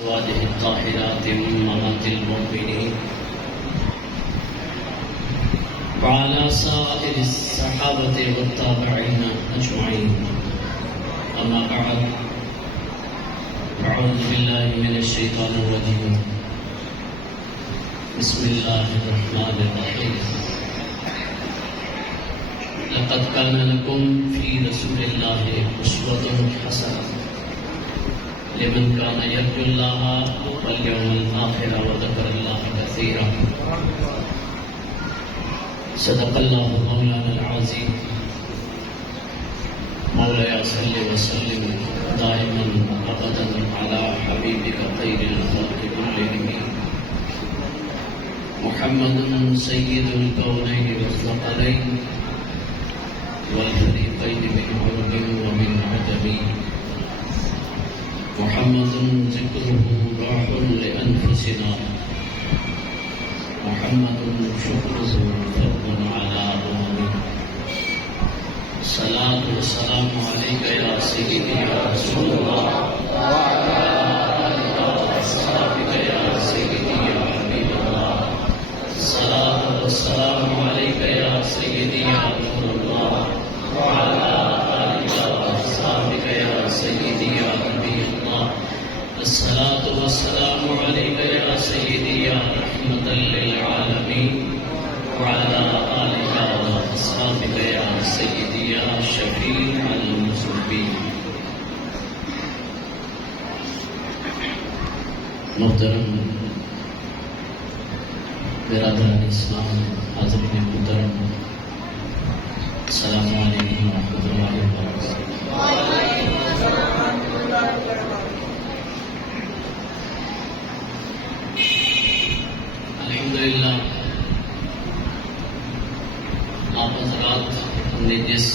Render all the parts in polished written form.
أزواجه الطاهرات أمهات المؤمنين وعلى سائر الصحابة والتابعين أجمعين. أما بعد، أعوذ بالله من الشيطان الرجيم. بسم الله الرحمن الرحيم. لقد كان لكم في رسول الله أسوة حسنة لمن كان يرجو الله واليوم الآخر وذكر الله كثيرا. صدق الله مولانا العظيم. مولاي صل وسلم دائما أبدا على حبيبك خير الخلق كلهم محمد سيد الكونين والثقلين والفريقين من عرب ومن عجم. محمد ذكره راح لأنفسنا، محمد شكره فرض على أمم. الصلاة والسلام عليك يا سيدي يا رسول الله وعلى آلك وأصحابك يا سيدي يا حبيب الله. الصلاة والسلام عليك يا سيدي يا نور الله وعلى آلك وأصحابك يا سيدي يا نبي الله. الصلاة والسلام عليك يا سيدي يا رحمة للعالمين وعلى آلك وأصحابك يا سيدي يا شفيع المذنبين. محترم برادران اسلام، حاضرین محترم، السلام علیکم ورحمۃ اللہ وبرکاتہ. الحمدللہ آپ حضرات نے جس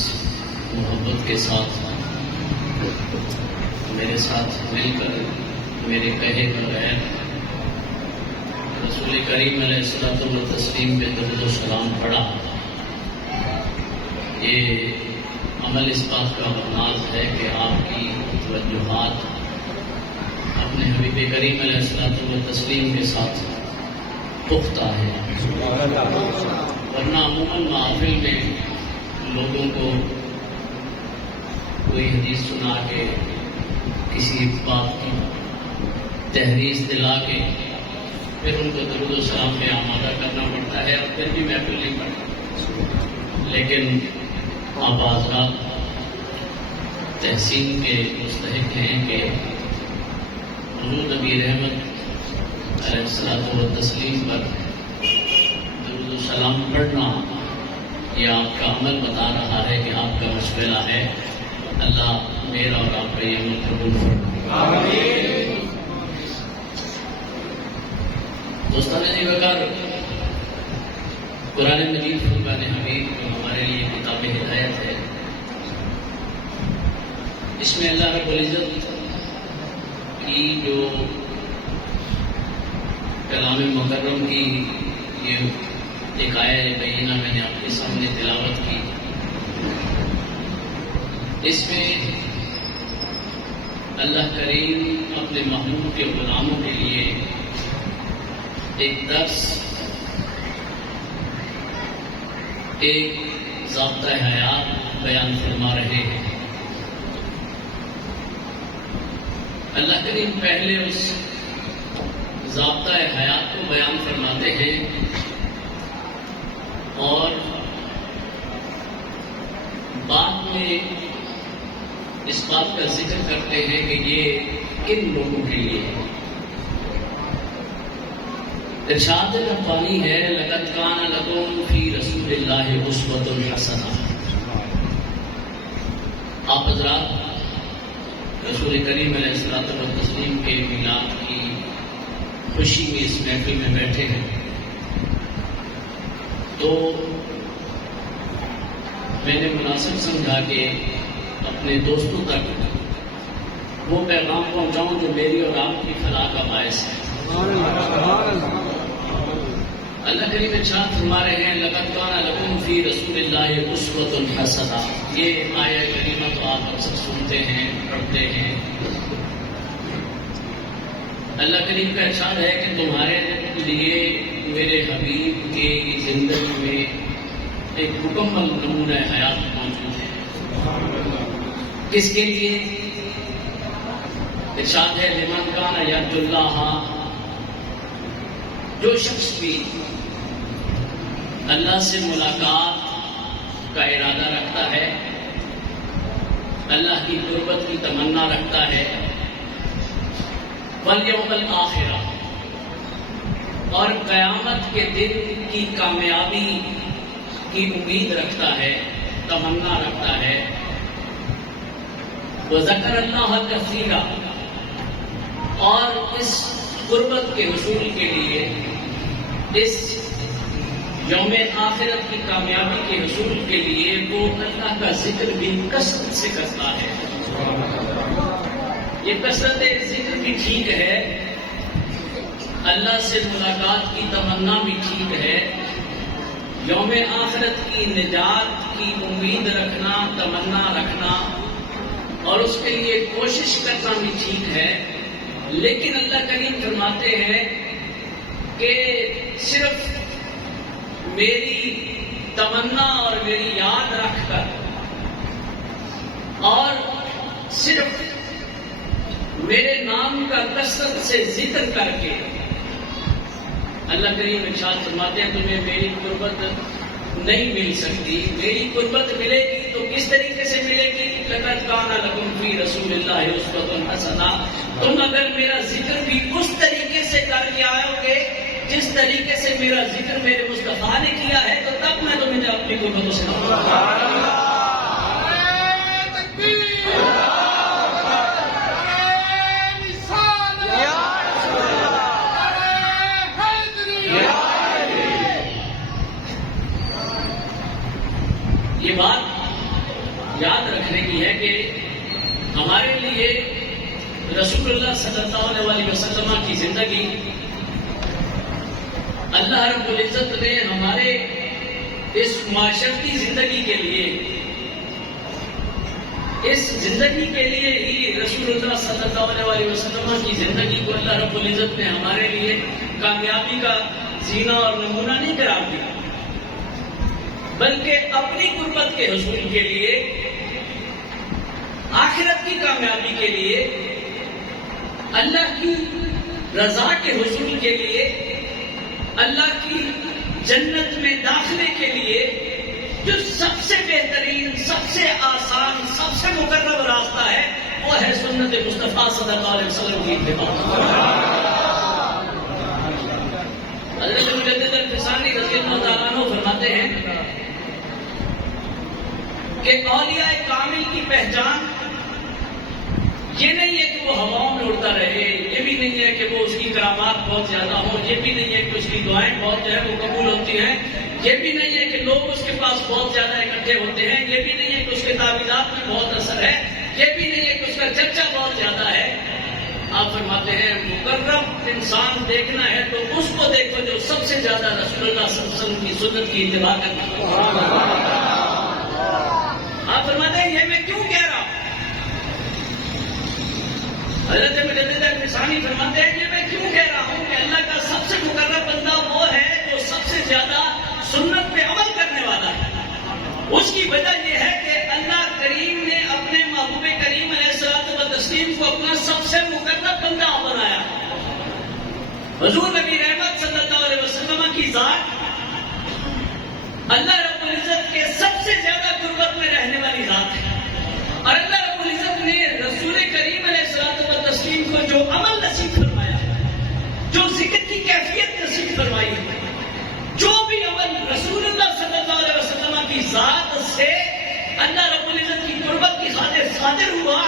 محبت کے ساتھ میرے ساتھ مل کر میرے کہے بغیر رسول کریم علیہ الصلوۃ والتسلیم پہ درود و سلام پڑھا، یہ عمل اس بات کا بنیاد ہے کہ آپ کی توجہات اپنے حبیب کریم علیہ الصلوۃ والتسلیم کے ساتھ پختہ ہے. ورنہ عموماً محافل میں لوگوں کو کوئی حدیث سنا کے کسی بات کی تحریض دلا کے پھر ان کو درود و سلام پہ آمادہ کرنا پڑتا ہے اور پھر بھی محفل نہیں پڑتا. لیکن آپ حضرات تحسین کے مستحق ہیں کہ حضور نبی رحمت علیہ الصلوۃ والتسلیم پر درود و سلام پڑھنا یہ آپ کا عمل بتا رہا ہے کہ آپ کا مشورہ ہے. اللہ میرا اور آپ کا یہ عمل قبول فرمائے. دوستان جی وقار، قرآن مجید فرقان حمید جو ہمارے لیے کتاب ہدایت ہے، اس میں اللہ رب العزت کی جو کلام مکرم کی یہ ایک آیت بینہ میں نے آپ کے سامنے تلاوت کی، اس میں اللہ کریم اپنے محبوب کے غلاموں کے لیے ایک درس، ایک ضابطہ حیات بیان فرما رہے ہیں. اللہ کریم پہلے اس ضابطہ حیات کو بیان فرماتے ہیں اور بعد میں اس بات کا ذکر کرتے ہیں کہ یہ کن لوگوں کے لیے ہے. ارشاد ربانی ہے، لقد کان لکم فی رسول اللہ اسوۃ حسنہ. آپ حضرات رسول کریم علیہ الصلوۃ والتسلیم کے میلاد کی خوشی میں اس محفل میں بیٹھے ہیں، تو میں نے مناسب سمجھا کہ اپنے دوستوں تک وہ پیغام پہنچاؤں جو میری اور آپ کی فلاح کا باعث ہے. اللہ کریم ارشاد فرما رہے ہیں، لقد کان لکم فی رسول اللہ اسوۃ حسنہ. یہ آیہ کریمہ تو آپ اکثر سنتے ہیں، پڑھتے ہیں. اللہ کریم کا ارشاد ہے کہ تمہارے لیے میرے حبیب کی زندگی میں ایک مکمل نمونہ حیات موجود ہے. کس کے لیے؟ ارشاد ہے لمن کان یرجو اللہ، جو شخص بھی اللہ سے ملاقات کا ارادہ رکھتا ہے، اللہ کی قربت کی تمنا رکھتا ہے، والیوم الآخرہ، اور قیامت کے دن کی کامیابی کی امید رکھتا ہے، تمنا رکھتا ہے، وذکر اللہ کثیرا، اور اس قربت کے حصول کے لیے، اس یوم آخرت کی کامیابی کے حصول کے لیے وہ اللہ کا ذکر بھی کثرت سے کرتا ہے. یہ کثرت ذکر بھی ٹھیک ہے، اللہ سے ملاقات کی تمنا بھی ٹھیک ہے، یوم آخرت کی نجات کی امید رکھنا، تمنا رکھنا اور اس کے لیے کوشش کرنا بھی ٹھیک ہے. لیکن اللہ کریم فرماتے ہیں کہ صرف میری تمنا اور میری یاد رکھ کر اور صرف میرے نام کا کثرت سے ذکر کر کے اللہ کریم ارشاد فرماتے ہیں تمہیں میری قربت نہیں مل سکتی. میری قربت ملے گی تو کس طریقے سے ملے گی؟ لقد کان لکم فی رسول اللہ اسوۃ حسنہ، تم اگر میرا ذکر بھی اس طریقے سے کر کے آؤ گے جس طریقے سے میرا ذکر میرے مصطفیٰ نے کیا ہے تو تب میں تمہیں اپنی قربتوں سے یہ بات یاد رکھنے کی ہے کہ ہمارے لیے رسول اللہ صلی اللہ علیہ وسلم کی زندگی اللہ رب العزت نے ہمارے اس معاشرتی زندگی کے لیے، اس زندگی کے لیے ہی رسول اللہ صلی اللہ علیہ وسلم کی زندگی کو اللہ رب العزت نے ہمارے لیے کامیابی کا زینہ اور نمونہ نہیں قرار دیا، بلکہ اپنی قربت کے حصول کے لیے، آخرت کی کامیابی کے لیے، اللہ کی رضا کے حصول کے لیے، اللہ کی جنت میں داخلے کے لیے جو سب سے بہترین، سب سے آسان، سب سے مقرب راستہ ہے وہ ہے سنت مصطفیٰ صلی اللہ علیہ وسلم کی اتباع. حضرت مجدد الفسانی رضی اللہ تعالیٰ عنہ فرماتے ہیں کہ اولیاء کامل کی پہچان یہ نہیں ہے کہ وہ ہواؤں میں اڑتا رہے، یہ بھی نہیں ہے کہ وہ اس کی کرامات بہت زیادہ ہوں، یہ بھی نہیں ہے کہ اس کی دعائیں بہت جو ہے وہ قبول ہوتی ہیں، یہ بھی نہیں ہے کہ لوگ اس کے پاس بہت زیادہ اکٹھے ہوتے ہیں، یہ بھی نہیں ہے کہ اس کے تعویذات میں بہت اثر ہے، یہ بھی نہیں ہے کہ اس کا چرچا بہت زیادہ ہے. آپ فرماتے ہیں مقرب انسان دیکھنا ہے تو اس کو دیکھو جو سب سے زیادہ رسول اللہ صلی اللہ علیہ وسلم کی سنت کی اتباع کرتا ہے. آپ فرماتے ہیں یہ میں کیوں کہہ رہا ہوں؟ حضرت مجدد الفسانی فرماتے ہیں یہ میں کیوں کہہ رہا ہوں کہ اللہ کا سب سے مقرب بندہ وہ ہے جو سب سے زیادہ سنت پہ عمل کرنے والا ہے. اس کی وجہ یہ ہے کہ اللہ کریم نے اپنے محبوب کریم علیہ الصلوۃ والتسلیم کو اپنا سب سے مقرب بندہ بنایا. حضور نبی رحمت صلی اللہ علیہ وسلم کی ذات اللہ رب العزت کے سب سے زیادہ قربت میں رہنے والی ذات ہے، اور اللہ رب العزت نے رسول کریم علیہ الصلوۃ والتسلیم کو جو عمل نصیب فرمایا ہے، جو ذکر کی کیفیت نصیب فرمائی ہے، جو بھی عمل رسول اللہ صلی اللہ علیہ وسلم کی ذات سے اللہ رب العزت کی قربت کی خاطر صادر ہوا،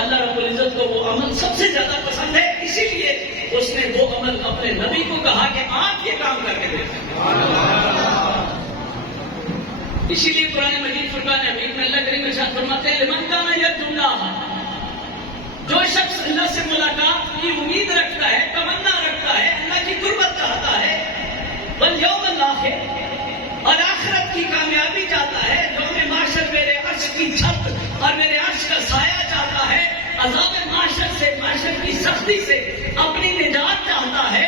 اللہ رب العزت کو وہ عمل سب سے زیادہ پسند ہے. اسی لیے اس نے وہ عمل اپنے نبی کو کہا کہ آپ یہ کام کر کے دیکھیں. اسی لیے قرآن مجید فرقان حمید میں اللہ کریم ارشاد فرماتے ہیں لمن کان یرجو اللہ، جو شخص اللہ سے ملاقات کی امید رکھتا ہے، تمنا رکھتا ہے، اللہ کی قربت چاہتا ہے، والیوم الآخر، اور آخرت کی کامیابی چاہتا ہے، یوم محشر میرے عرش کی چھت اور میرے عرش کا سایہ چاہتا ہے، عذاب معاشر سے، معاشر کی سختی سے اپنی نجات چاہتا ہے،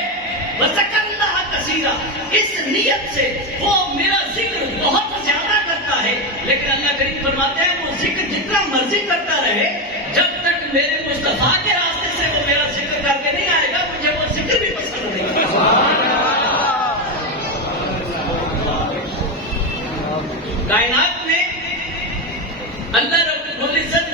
وَذَكَرَ اللَّهَ كَثِيرًا، اس نیت سے وہ میرا ذکر بہت زیادہ کرتا ہے. لیکن اللہ کریم فرماتے ہیں وہ ذکر جتنا مرضی کرتا رہے، جب تک میرے مصطفیٰ کے راستے سے وہ میرا ذکر کر کے نہیں آئے گا، مجھے وہ ذکر بھی پسند نہیں ہے. کائنات میں اللہ رب العزت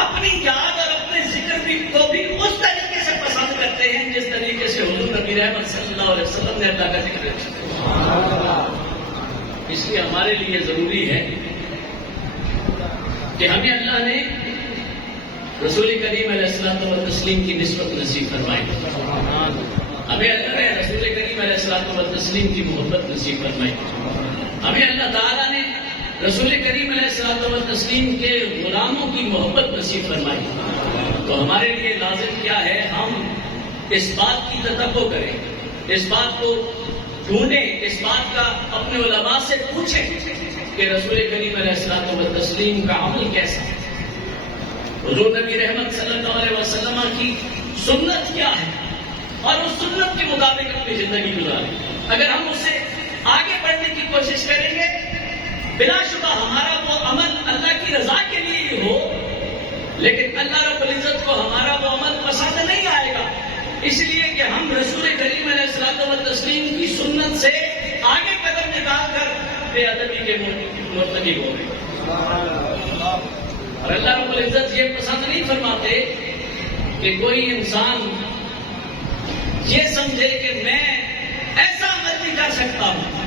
اپنی یاد اور اپنے ذکر کو بھی اس طریقے سے پسند کرتے ہیں جس طریقے سے حضور نبی رحمت صلی اللہ علیہ وسلم نے اللہ کا ذکر کیا. اس لیے ہمارے لیے ضروری ہے کہ ہمیں اللہ نے رسول کریم علیہ الصلوۃ والتسلیم کی نسبت نصیب فرمائی. ہمیں اللہ نے رسول کریم علیہ الصلوۃ والتسلیم کی محبت نصیب فرمائی. ہمیں اللہ تعالیٰ نے رسول کریم علیہ الصلوۃ والتسلیم کے غلاموں کی محبت نصیب فرمائی. تو ہمارے لیے لازم کیا ہے؟ ہم اس بات کی تتبع کریں، اس بات کو ڈھونڈیں، اس بات کا اپنے علماء سے پوچھیں کہ رسول کریم علیہ الصلوۃ والتسلیم کا عمل کیسا ہے، حضور نبی رحمت صلی اللہ علیہ وسلم کی سنت کیا ہے، اور اس سنت کے مطابق اپنی زندگی گزاریں. اگر ہم اس سے آگے بڑھنے کی کوشش کریں گے، بلا شبہ ہمارا وہ عمل اللہ کی رضا کے لیے ہی ہو، لیکن اللہ رب العزت کو ہمارا وہ عمل پسند نہیں آئے گا، اس لیے کہ ہم رسول کریم علیہ الصلوۃ والتسلیم کی سنت سے آگے قدم نکال کر بے ادبی کے مرتکب ہو گئے. اور اللہ رب العزت یہ پسند نہیں فرماتے کہ کوئی انسان یہ سمجھے کہ میں ایسا عمل نہیں کر سکتا ہوں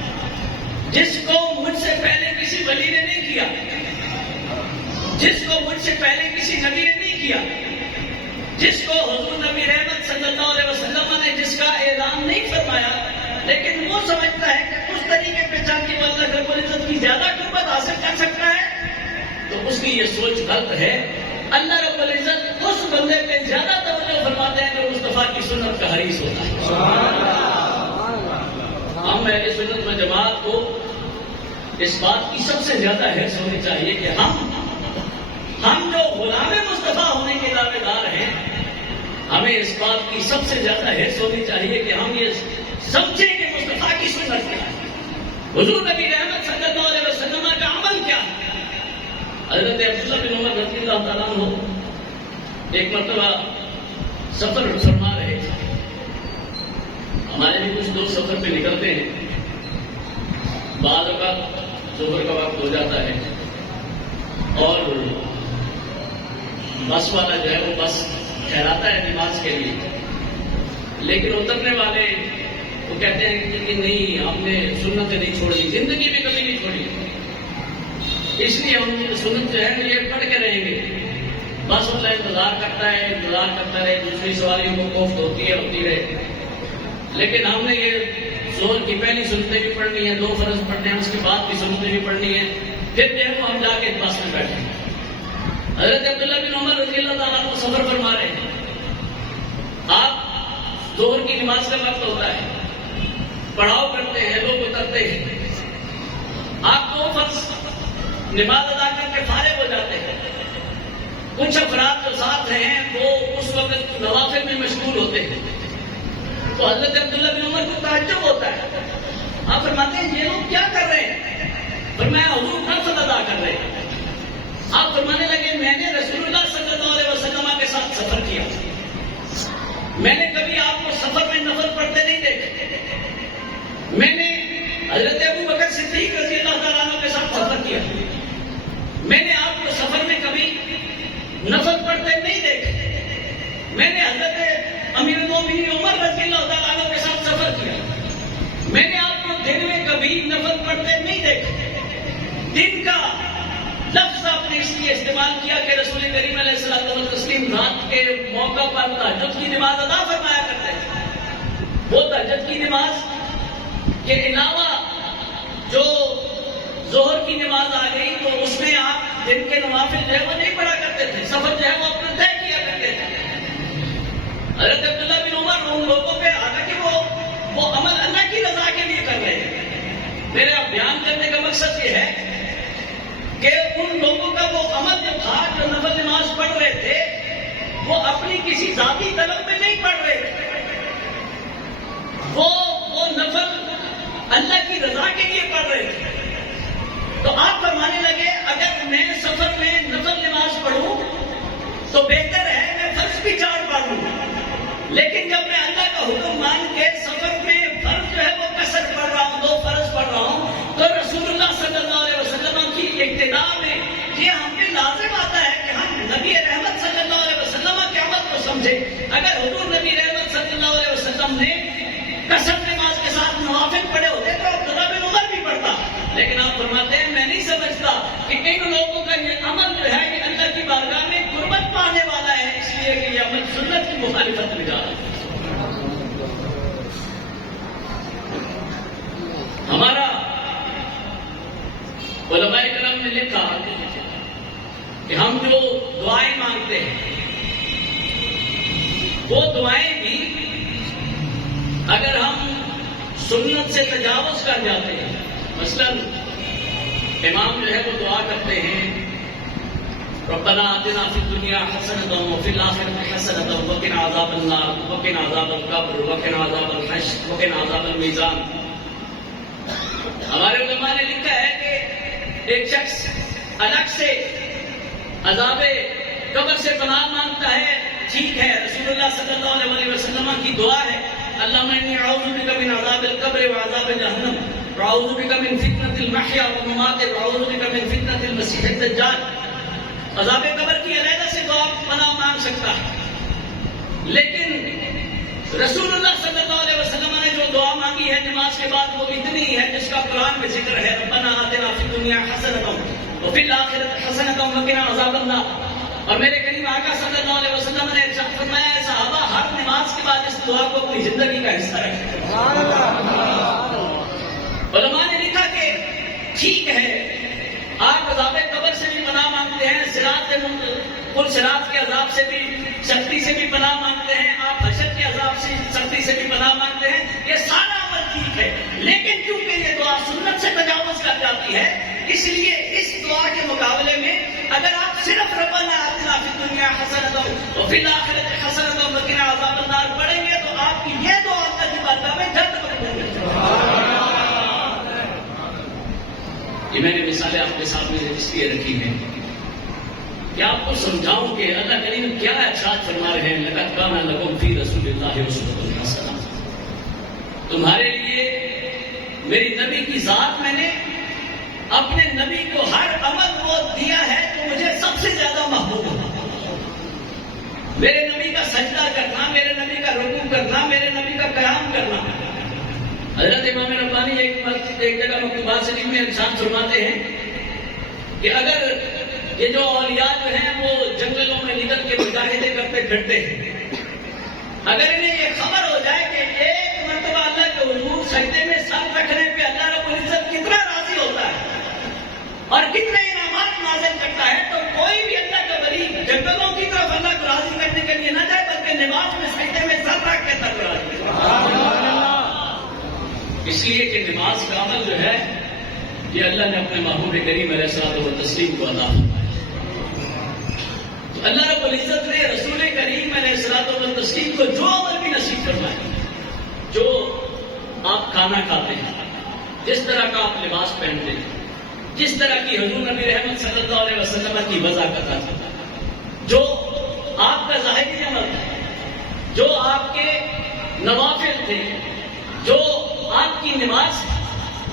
جس کو مجھ سے پہلے کسی ولی نے نہیں کیا، جس کو مجھ سے پہلے کسی نبی نے نہیں کیا، جس کو حضور نبی رحمت صلی اللہ علیہ وسلم نے جس کا اعلان نہیں فرمایا، لیکن وہ سمجھتا ہے کہ اس طریقے پہ جا کے وہ اللہ رب العزت کی زیادہ قربت حاصل کر سکتا ہے، تو اس کی یہ سوچ غلط ہے. اللہ رب العزت اس بندے پہ زیادہ توجہ فرماتے ہیں جو مصطفیٰ کی سنت کا حریص ہوتا ہے. ہم اہل سنت و جماعت کو اس بات کی سب سے زیادہ حرص ہونی چاہیے کہ ہم جو غلام مصطفیٰ ہونے کے دعوے دار ہیں، ہمیں اس بات کی سب سے زیادہ حرص ہونی چاہیے کہ ہم یہ سمجھیں کہ مصطفیٰ کی سنت کیا ہے، حضور نبی رحمت صلی اللہ علیہ وسلم کا عمل کیا ہے. حضرت عبداللہ بن عمر رضی اللہ تعالیٰ عنہ ایک مرتبہ سفر فرما رہے تھے. ہمارے بھی کچھ دوست سفر پہ نکلتے ہیں، بعض اوقات ظہر کا وقت ہو جاتا ہے اور بس والا جو ہے وہ بس ٹھہراتا ہے نماز کے لیے، لیکن اترنے والے وہ کہتے ہیں کہ نہیں، ہم نے سنت نہیں چھوڑی، زندگی میں کبھی نہیں چھوڑی، اس لیے ہم سنت جو ہے یہ پڑھ کے رہیں گے. بس والا انتظار کرتا رہے، دوسری سواریوں کو کوفت ہوتی رہے، لیکن ہم نے یہ ظہر کی پہلی سنتیں بھی پڑھنی ہے، 2 فرض پڑھنے ہیں، اس کے بعد کی سنتیں بھی پڑھنی ہے، پھر جو ہے ہم جا کے بس میں بیٹھے. حضرت عبداللہ بن عمر رضی اللہ تعالیٰ کو سفر فرما رہے ہیں. آپ ظہر کی نماز کا وقت ہوتا ہے، پڑھاؤ کرتے ہیں، لوگ اترتے ہیں، آپ 2 فرض نماز ادا کر کے فارغ ہو جاتے ہیں. کچھ افراد جو ساتھ ہیں وہ اس وقت نوافل میں مشغول ہوتے ہیں. تو حضرت عبداللہ بن عمر کو تعجب ہوتا ہے. آپ فرماتے ہیں یہ لوگ کیا کر رہے ہیں؟ فرمایا حضور نفل ادا کر رہے ہیں. آپ فرمانے لگے میں نے رسول اللہ صلی اللہ علیہ وسلم کے ساتھ سفر کیا، میں نے کبھی آپ کو سفر میں نفل پڑھتے نہیں دیکھے. میں نے حضرت ابو بکر صدیق رضی اللہ تعالیٰ عنہ کے ساتھ سفر کیا، میں نے آپ کو سفر میں کبھی نفل پڑھتے نہیں دیکھے. میں نے حضرت امیر المومنین عمر رضی اللہ تعالیٰ عنہ کے ساتھ سفر کیا، میں نے آپ کو دن میں کبھی نفل پڑھتے نہیں دیکھے. دن کا لفظ آپ نے اس لیے استعمال کیا کہ رسول کریم علیہ الصلوۃ والتسلیم رات کے موقع پر تہجد کی نماز ادا فرمایا کرتے ہیں. وہ تہجد کی نماز کے علاوہ جو ظہر کی نماز آ گئی تو اس میں آپ دن کے نوافل جو ہے وہ نہیں پڑھا کرتے تھے، سفر جو ہے وہ اپنا طے کیا کرتے تھے. حضرت عبداللہ بن عمر ان لوگوں پہ حالانکہ وہ عمل اللہ کی رضا کے لیے کر رہے ہیں. میرا بیان کرنے کا مقصد یہ ہے کہ ان لوگوں کا وہ عمل جو تھا، جو نفل نماز پڑھ رہے تھے، وہ اپنی کسی ذاتی طلب میں نہیں پڑھ رہے تھے، وہ نفل اللہ کی رضا کے لیے پڑھ رہے تھے۔ تو آپ فرمانے لگے اگر میں سفر میں نفل نماز پڑھوں تو بہتر ہے میں فرض بھی 4 پڑھ لوں، لیکن جب میں اللہ کا حکم مان کے سفر میں فرض جو ہے وہ قصر پڑھ رہا ہوں، 2 فرض پڑھ رہا ہوں، تو رسول اللہ صلی اللہ علیہ وسلم کی ابتداء میں یہ ہم پہ لازم آتا ہے کہ ہم نبی رحمت صلی اللہ علیہ وسلم کے عمل کو سمجھیں۔ اگر حضور نبی رحمت صلی اللہ علیہ وسلم نے قصر نماز کے ساتھ نوافل پڑھے ہوتے تو عبداللہ بن عمر بھی پڑھتا، لیکن آپ فرماتے ہیں میں نہیں سمجھتا کہ ان لوگوں کا یہ عمل جو ہے یہ اللہ کی بارگاہ میں قربت پانے والا ہے، اس لیے کہ یہ عمل سنت کی مخالفت میں جا رہا ہے۔ ہمارا علماء کرام نے لکھا کہ ہم جو دعائیں مانگتے ہیں وہ دعائیں بھی اگر ہم سنت سے تجاوز کر جاتے ہیں، مثلا امام جو ہے وہ دعا کرتے ہیں ربنا آتنا فی الدنیا حسنۃ وفی الآخرۃ حسنۃ وقنا عذاب النار وقنا عذاب القبر وقنا عذاب الحشر وقنا عذاب المیزان۔ ہمارے علماء نے لکھا ہے کہ ایک شخص الگ سے عذاب قبر سے پناہ مانگتا ہے، ٹھیک ہے، رسول اللہ صلی اللہ علیہ وسلم کی دعا ہے اللہم انی اعوذ بک من عذاب القبر وعذاب جہنم واعوذ بک من فتنة المحیا والممات واعوذ بک من فتنة المسیح الدجال۔ عذاب قبر کی علیحدہ سے دعا پناہ مانگ سکتا ہے، لیکن رسول اللہ صلی اللہ علیہ وسلم نے جو دعا مانگی ہے نماز کے بعد وہ اتنی ہے جس کا قرآن میں ذکر ہے ربنا آتنا فی الدنیا حسنۃ وفی الآخرۃ حسنۃ وقنا عذاب النار۔ اور میرے کریم آقا صلی اللہ علیہ وسلم نے ارشاد فرمایا ہے صحابہ ہر نماز کے بعد اس دعا کو اپنی زندگی کا حصہ رکھیں۔ علماء نے لکھا کہ ٹھیک ہے آپ عذاب قبر سے بھی پناہ مانگتے ہیں، صراط کے عذاب سے بھی سختی سے بھی پناہ مانگتے ہیں، آپ حشر کے عذاب سے سختی سے بھی پناہ مانگتے ہیں، یہ سارا عمل ٹھیک ہے، لیکن کیونکہ یہ دعا سنت سے تجاوز کر جاتی ہے اس لیے اس دعا کے مقابلے میں اگر آپ صرف ربنا آتنا فی الدنیا حسنۃ وفی الآخرۃ حسنۃ وقنا عذاب النار پڑھیں گے تو آپ کی یہ دعا اللہ کی بارگاہ میں جلد مقبول ہے۔ یہ میں نے مثالیں آپ کے سامنے اس لیے رکھی ہیں کہ آپ کو سمجھاؤں کہ اللہ کریم کیا ارشاد فرما رہے ہیں لقد کان لکم فی رسول اللہ اسوۃ حسنہ، تمہارے لیے میری نبی کی ذات میں نے اپنے نبی کو ہر عمل وہ دیا ہے تو مجھے سب سے زیادہ محبوب ہے۔ میرے نبی کا سجدہ کرنا، میرے نبی کا رکوع کرنا، میرے نبی کا قیام کرنا۔ حضرت امام ربانی ایک جگہ مکتوبات شریف میں ارشاد فرماتے ہیں کہ اگر یہ جو اولیاء جو ہیں وہ جنگلوں میں نکل کے مجاہدے کرتے پھرتے ہیں، اگر انہیں یہ خبر ہو جائے کہ ایک مرتبہ اللہ کے حضور سجدے میں سر رکھنے پہ اللہ رب العزت کتنا راضی ہوتا ہے اور کتنے انعامات نازل کرتا ہے، تو کوئی بھی اللہ کا ولی جنگلوں کی طرف اللہ کو راضی کرنے کے لیے نہ جائے بلکہ نماز میں سجدے میں سر رکھ کے تک راضی۔ اس لیے کہ نماز کا عمل جو ہے یہ اللہ نے اپنے محبوب کریم علیہ الصلوۃ والتسلیم کو عطا فرمایا۔ تو اللہ رب العزت نے رسول کریم علیہ الصلوۃ والتسلیم کو جو عمل بھی نصیب فرمایا، جو آپ کھانا کھاتے ہیں، جس طرح کا آپ لباس پہنتے ہیں، جس طرح کی حضور نبی رحمت صلی اللہ علیہ وسلم کی وضاحت تھا، جو آپ کا ظاہری عمل تھا، جو آپ کے نوافل تھے، جو آپ کی نماز،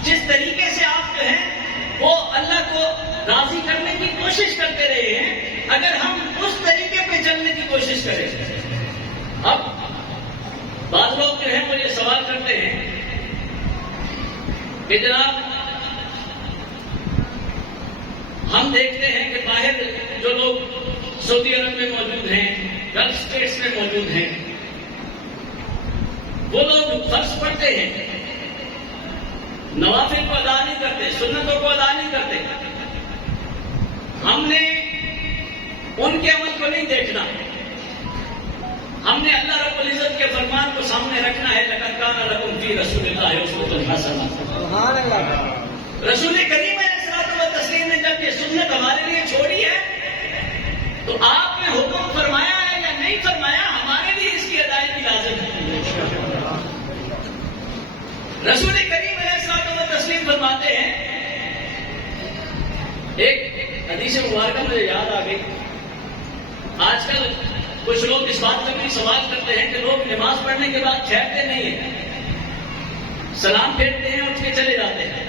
جس طریقے سے آپ جو ہیں وہ اللہ کو راضی کرنے کی کوشش کرتے رہے ہیں، اگر ہم اس طریقے پہ چلنے کی کوشش کریں۔ اب بعض لوگ جو ہیں وہ یہ سوال کرتے ہیں کہ جناب ہم دیکھتے ہیں کہ باہر جو لوگ سعودی عرب میں موجود ہیں، گلف اسٹیٹس میں موجود ہیں، وہ لوگ فرض پڑھتے ہیں، نوافل کو ادا نہیں کرتے، سنتوں کو ادا نہیں کرتے۔ ہم نے ان کے عمل کو نہیں دیکھنا، ہم نے اللہ رب العزت کے فرمان کو سامنے رکھنا ہے۔ لقد کان لکم فی رسول اللہ اسوۃ حسنہ۔ سبحان اللہ۔ رسول کریم علیہ الصلوۃ والتسلیم نے جب یہ سنت ہمارے لیے چھوڑی ہے تو آپ نے حکم فرمایا ہے یا نہیں فرمایا ہمارے لیے اس کی ادائیگی لازم ہے. رسول کریم علیہ الصلوۃ والتسلیم فرماتے ہیں، ایک حدیث مبارکہ مجھے یاد آ گئی. آج کل کچھ لوگ اس بات کا بھی سوال کرتے ہیں کہ لوگ نماز پڑھنے کے بعد ٹھہرتے نہیں ہیں، سلام پھیرتے ہیں، اٹھ کے چلے جاتے ہیں.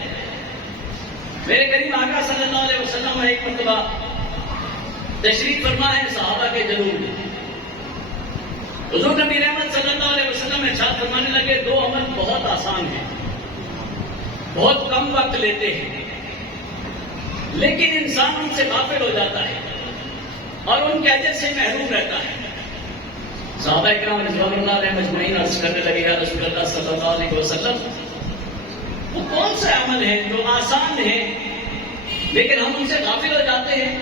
میرے کریم آقا صلی اللہ علیہ وسلم ایک مرتبہ تشریف فرما ہے صحابہ کے جنوب میں. حضور نبی رحمت صلی اللہ علیہ وسلم ارشاد فرمانے لگے، دو عمل بہت آسان ہیں، بہت کم وقت لیتے ہیں، لیکن انسان ان سے غافل ہو جاتا ہے اور ان کے اجر سے محروم رہتا ہے. صحابہ کرام رضوان اللہ علیہ مجمعین عرض کرنے لگے، یا رسول اللہ صلی اللہ علیہ وسلم، وہ کون سے عمل ہیں جو آسان ہیں لیکن ہم ان سے غافل ہو جاتے ہیں؟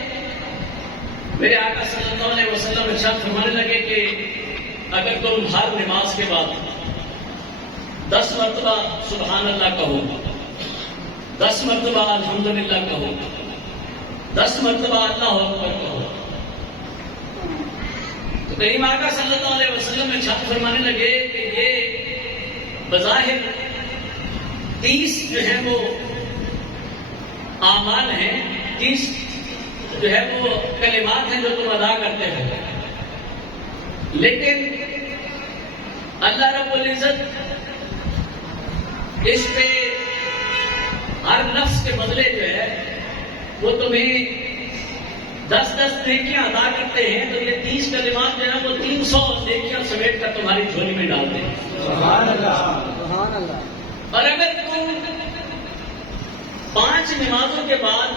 میرے آقا صلی اللہ علیہ وسلم ارشاد فرمانے لگے کہ اگر تم ہر نماز کے بعد 10 مرتبہ سبحان اللہ کہو، 10 مرتبہ الحمدللہ کہو، 10 مرتبہ اللہ اکبر کہو، تو کریم آقا صلی اللہ علیہ وسلم ارشاد فرمانے لگے کہ یہ بظاہر 30 جو ہے وہ اعمال ہیں، 30 جو ہے وہ کلمات ہیں جو تم ادا کرتے ہو، لیکن اللہ رب العزت اس پہ ہر نفس کے بدلے جو ہے وہ تمہیں 10 نیکیاں ادا کرتے ہیں. تو یہ 30 کلمات جو ہے وہ 300 نیکیاں سمیٹ کر تمہاری جھولی میں ڈالتے ہیں. سبحان اللہ، سبحان اللہ. اور اگر تم 5 نمازوں کے بعد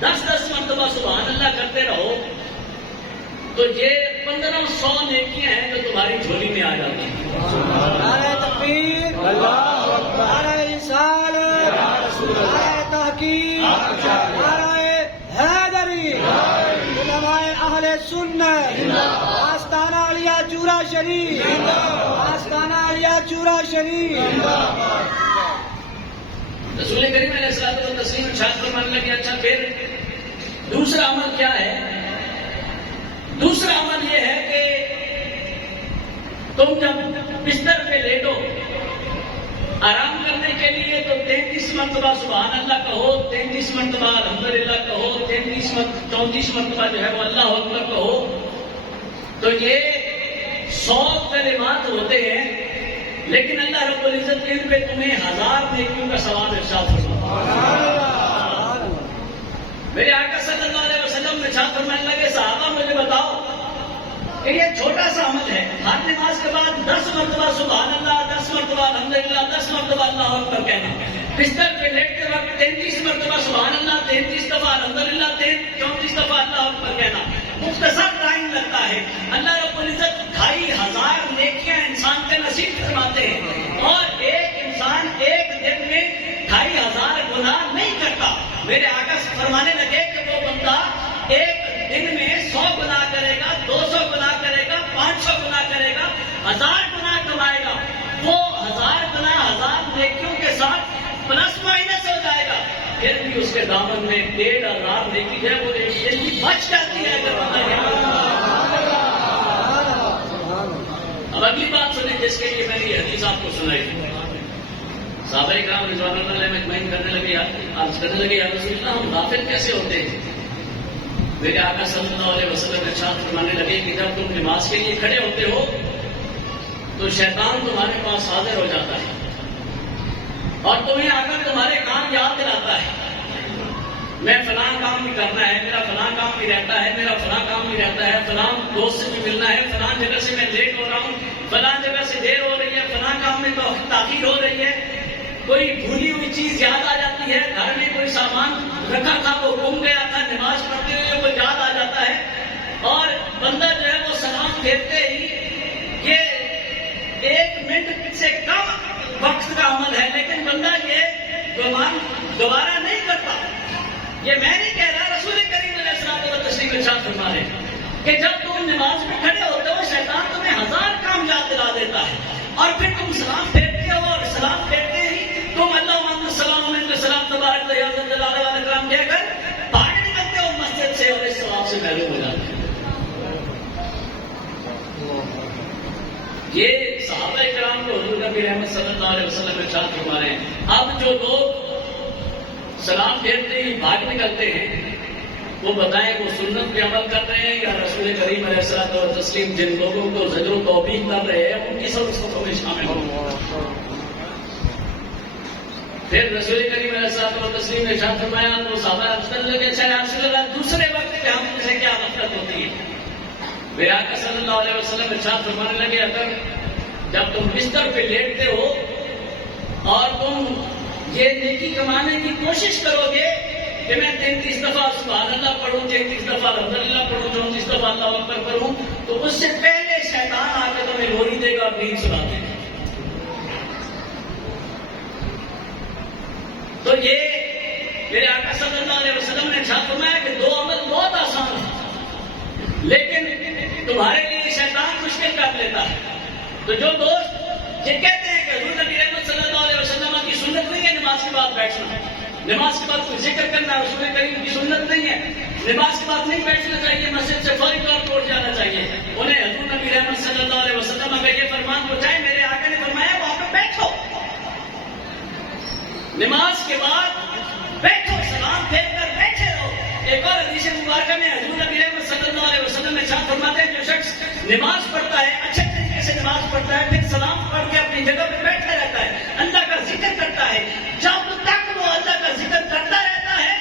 10 مرتبہ سبحان اللہ کرتے رہو تو یہ 1500 نیکیاں ہیں جو تمہاری جھولی میں آ جاتی ہیں. نعرہ تکبیر، اللہ اکبر، نعرہ رسالت، نعرہ تحقیق، نعرہ حیدری، علماء اہل سنت، آستانہ علیہ چورا شریف، آستانہ علیہ چورا شریف. رسول کریم علیہ الصلوۃ والتسلیم ارشاد فرمانے لگے، اچھا پھر دوسرا عمل کیا ہے؟ دوسرا عمل یہ ہے کہ تم جب بستر پہ لیٹو آرام کرنے کے لیے تو 33 مرتبہ سبحان اللہ کہو، 33 مرتبہ الحمدللہ کہو، 34 مرتبہ جو ہے وہ اللہ اکبر کہو. تو یہ 100 کلمات ہوتے ہیں، لیکن اللہ رب العزت ان پہ تمہیں 1000 نیکیوں کا ثواب ارشاد فرماتا. میرے آقا صلی اللہ علیہ وسلم ارشاد فرمانے لگے، صحابہ مجھے بتاؤ کہ یہ چھوٹا سا عمل ہے، ہر نماز کے بعد 10 مرتبہ سبحان اللہ، 10 مرتبہ الحمدللہ، 10 مرتبہ اللہ اکبر کہنا، بستر پہ لیٹتے وقت 33 مرتبہ سبحان اللہ، 33 دفعہ الحمدللہ، 34 دفعہ اللہ اکبر کہنا. مختصر ٹائم لگتا ہے. اللہ رب العزت 2500 نیکیاں انسان کے نصیب فرماتے ہیں، اور ایک انسان ایک دن میں 2500 گناہ نہیں کرتا. میرے آقا فرمانے لگے کہ وہ بندہ ایک دن میں 100 گناہ کرے گا، 200 گناہ کرے گا، 500 گناہ کرے گا، 1000 گناہ کمائے گا، وہ 1000 گناہ 1000 نیکیوں کے ساتھ پلس مائنس ہو جائے گا، پھر بھی اس کے دامن میں 1500 نیکی ہے وہ ایک دن کی بچ جاتی ہے. اب اگلی بات سنیں جس کے لیے میں نے یہ حدیث آپ کو سنائی. صحابہ کرام رضوان اللہ علیہ مجمعین کرنے لگے، عرض کرنے لگے، یا رسول اللہ ہم غافل کیسے ہوتے ہیں؟ میرے آقا صلی اللہ علیہ وسلم ارشاد فرمانے لگے کہ جب تم نماز کے لیے کھڑے ہوتے ہو تو شیطان تمہارے پاس حاضر ہو جاتا ہے اور تمہیں آ کر تمہارے کام یاد دلاتا ہے. میں فلاں کام بھی کرنا ہے، میرا فلاں کام بھی رہتا ہے، میرا فلاں کام بھی رہتا ہے، فلاں دوست سے بھی ملنا ہے، فلاں جگہ سے میں لیٹ ہو رہا ہوں، فلاں جگہ سے دیر ہو رہی ہے، فلاں کام میں تاخیر ہو رہی ہے. کوئی بھولی ہوئی چیز یاد آ جاتی ہے، گھر میں کوئی سامان رکھا تھا وہ گم گیا تھا، نماز پڑھتے ہوئے وہ یاد آ جاتا ہے، اور بندہ جو ہے وہ سلام پھیرتے ہی، یہ 1 منٹ سے کم وقت کا عمل ہے، لیکن بندہ یہ دوبارہ نہیں کرتا. یہ میں نہیں کہہ رہا، رسول کریم علیہ الصلوۃ والتسلیم ارشاد فرما رہے ہیں کہ جب تم نماز میں کھڑے ہوتے ہو شیطان تمہیں 1000 کام یاد دلا دیتا ہے، اور پھر تم سلام پھیرتے ہو، اور سلام پھیرتے ہی تم اللہ السلام علیکم السلام تبارک جلالہ والے کام کہہ کر باہر نکلتے ہو مسجد سے، اور اس ثواب سے محروم ہو جاتے ہیں. رحمت صلی اللہ علیہ وسلم ارشاد فرما رہے ہیں اب جو لوگ سلام پھیرتے ہی بھاگ نکلتے ہیں وہ بتائیں وہ سنت پہ عمل کر رہے ہیں یا رسول کریم علیہ الصلوۃ والتسلیم جن لوگوں کو زجر و توبیخ کر رہے ہیں ان کی صفوں میں شامل ہوں۔ پھر رسول کریم علیہ الصلوۃ والتسلیم نے ارشاد فرمایا وہ صحابہ پوچھنے لگے اچھا یا رسول اللہ دوسرے وقت پہ ہم سے کیا غفلت ہوتی ہے؟ میرے آقا صلی اللہ علیہ وسلم ارشاد فرمانے لگے اگر جب تم بستر پہ لیٹتے ہو اور تم یہ نیکی کمانے کی کوشش کرو گے کہ میں 33 دفعہ سبحان اللہ پڑھوں 33 دفعہ الحمدللہ پڑھوں 34 دفعہ اللہ اکبر پڑھوں تو اس سے پہلے شیطان آ کے تمہیں لوری دے گا اور نیند سنا دے گا۔ تو یہ میرے آقا صلی اللہ علیہ وسلم نے ارشاد فرمایا کہ دو عمل بہت آسان ہیں لیکن تمہارے لیے شیطان مشکل کر لیتا ہے۔ تو جو دوست یہ کہتے ہیں کہ حضور نبی رحمت صلی اللہ علیہ وسلم کی سنت نہیں ہے نماز کے بعد بیٹھنا، نماز کے بعد کوئی ذکر کرنا رسول کریم کی سنت نہیں ہے، نماز کے بعد نہیں بیٹھنا چاہیے، مسجد سے فوری طور پر اٹھ جانا چاہیے، انہیں حضور نبی رحمت صلی اللہ علیہ وسلم کا یہ فرمان پہنچائے میرے آقا نے فرمایا وہاں پہ بیٹھو، نماز کے بعد بیٹھو، سلام پھیر کر بیٹھے رہو۔ ایک اور حدیث مبارکہ میں حضور نبی رحمت صلی اللہ علیہ وسلم نے ارشاد فرماتے ہیں جو شخص نماز پڑھتا ہے اچھے طریقے سے نماز پڑھتا ہے پھر سلام پڑھ کے اپنی جگہ پہ بیٹھا رہتا ہے اللہ کا ذکر کرتا ہے جب تک وہ اللہ کا ذکر کرتا رہتا ہے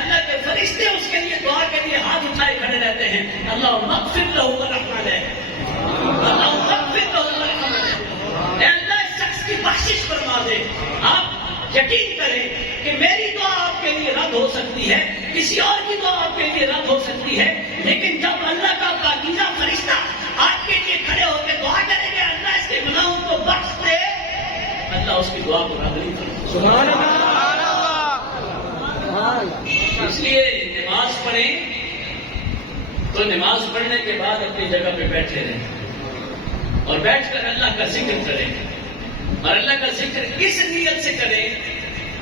اللہ کے فرشتے اس کے لیے دعا کے لیے ہاتھ اٹھائے کھڑے رہتے ہیں اللہم اغفر لہ ورحمہ لہ، اللہم اغفر لہ ورحمہ لہ، اے اللہ اس شخص کی بخشش فرما دے۔ آپ یقین کریں کہ میری دعا آپ کے لیے رد ہو سکتی ہے، کسی اور کی دعا آپ کے لیے رد ہو سکتی ہے، لیکن جب اللہ کا پاکیزہ فرشتہ آپ کے لیے کھڑے ہو کے دعا کریں گے اللہ اس کے گناہوں کو بخش دے، اللہ اس کی دعا کو رد نہیں کرے۔ سبحان اللہ۔ اس لیے نماز پڑھیں تو نماز پڑھنے کے بعد اپنی جگہ پہ بیٹھے رہیں اور بیٹھ کر اللہ کا ذکر کریں، اور اللہ کا ذکر اس نیت سے کریں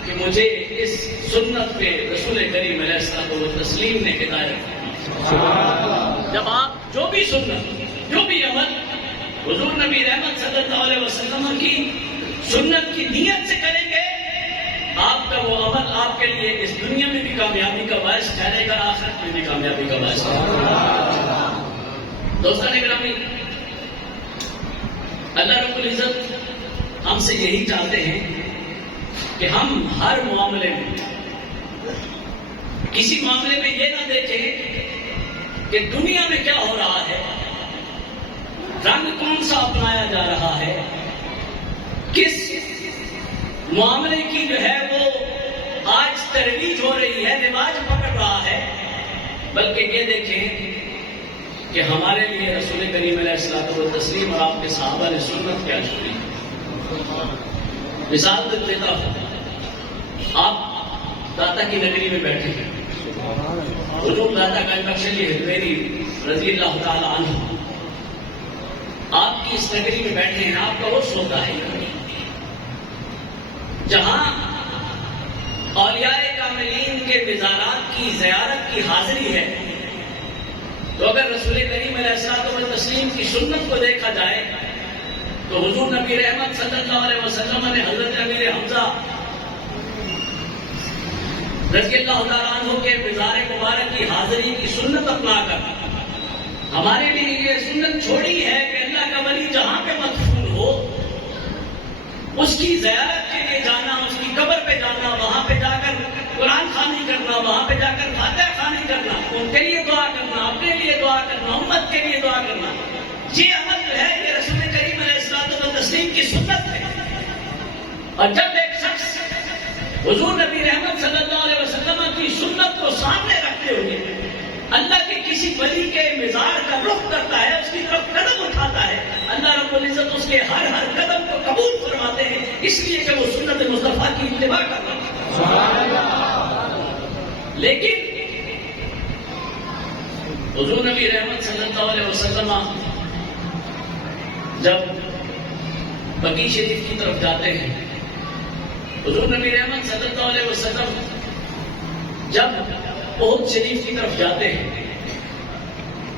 کہ مجھے اس سنت پہ رسول کریم علیہ الصلوۃ والتسلیم نے ہدایت دی۔ جب آپ جو بھی سنت جو بھی عمل حضور نبی رحمت صلی اللہ علیہ وسلم کی سنت کی نیت سے کریں گے آپ کا وہ عمل آپ کے لیے اس دنیا میں بھی کامیابی کا باعث ٹھہرے گا، آخرت میں بھی کامیابی کا باعث ٹھہرے گا۔ دوستان گرامی اللہ رب العزت ہم سے یہی چاہتے ہیں کہ ہم ہر معاملے میں کسی معاملے میں یہ نہ دیکھیں کہ دنیا میں کیا ہو رہا ہے، رنگ کون سا اپنایا جا رہا ہے، کس معاملے کی جو ہے وہ آج ترویج ہو رہی ہے، رواج پکڑ رہا ہے، بلکہ یہ دیکھیں کہ ہمارے لیے رسول کریم علیہ الصلوۃ والتسلیم اور آپ کے صحابہ نے سنت کیا چھوڑی۔ مثال دیتا ہوں، آپ داتا کی نگری میں بیٹھے ہیں، حضور داتا کا بخش ہدویری رضی اللہ تعالی عنہ آپ کی اس نگری میں بیٹھے ہیں، آپ کا وہ ہوتا ہے جہاں اولیاء کاملین کے مزارات کی زیارت کی حاضری ہے، تو اگر رسول کریم علیہ الصلوۃ والتسلیم کی سنت کو دیکھا جائے تو حضور نبی رحمت صلی اللہ علیہ وسلم نے حضرت امیر حمزہ رضی اللہ تعالیٰ عنہ کے مزار مبارک کی حاضری کی سنت اپنا کر ہمارے لیے یہ سنت چھوڑی ہے کہ اللہ کا ولی جہاں پہ مدفون ہو اس کی زیارت کے لیے جانا، اس کی قبر پہ جانا، وہاں پہ جا کر قرآن خوانی کرنا، وہاں پہ جا کر فاتحہ خوانی کرنا، ان کے لیے دعا کرنا، اپنے لیے دعا کرنا، امت کے لیے دعا کرنا، یہ عمل جو ہے یہ رسول کریم علیہ الصلوۃ والتسلیم کی سنت ہے۔ اور جب ایک شخص حضور نبی رحمت صلی اللہ علیہ وسلم کی سنت کو سامنے رکھتے ہوئے اللہ کے کسی ولی کے مزار کا رخ کرتا ہے، اس کی طرف قدم اٹھاتا ہے، اللہ رب العزت اس کے ہر قدم کو قبول فرماتے ہیں، اس لیے کہ وہ سنت مصطفیٰ کی اتباع کرتا ہے۔ لیکن حضور نبی رحمت صلی اللہ علیہ وسلم جب بقیع شریف کی طرف جاتے ہیں، حضور نبی رحمت صلی اللہ علیہ وسلم جب احد شریف کی طرف جاتے ہیں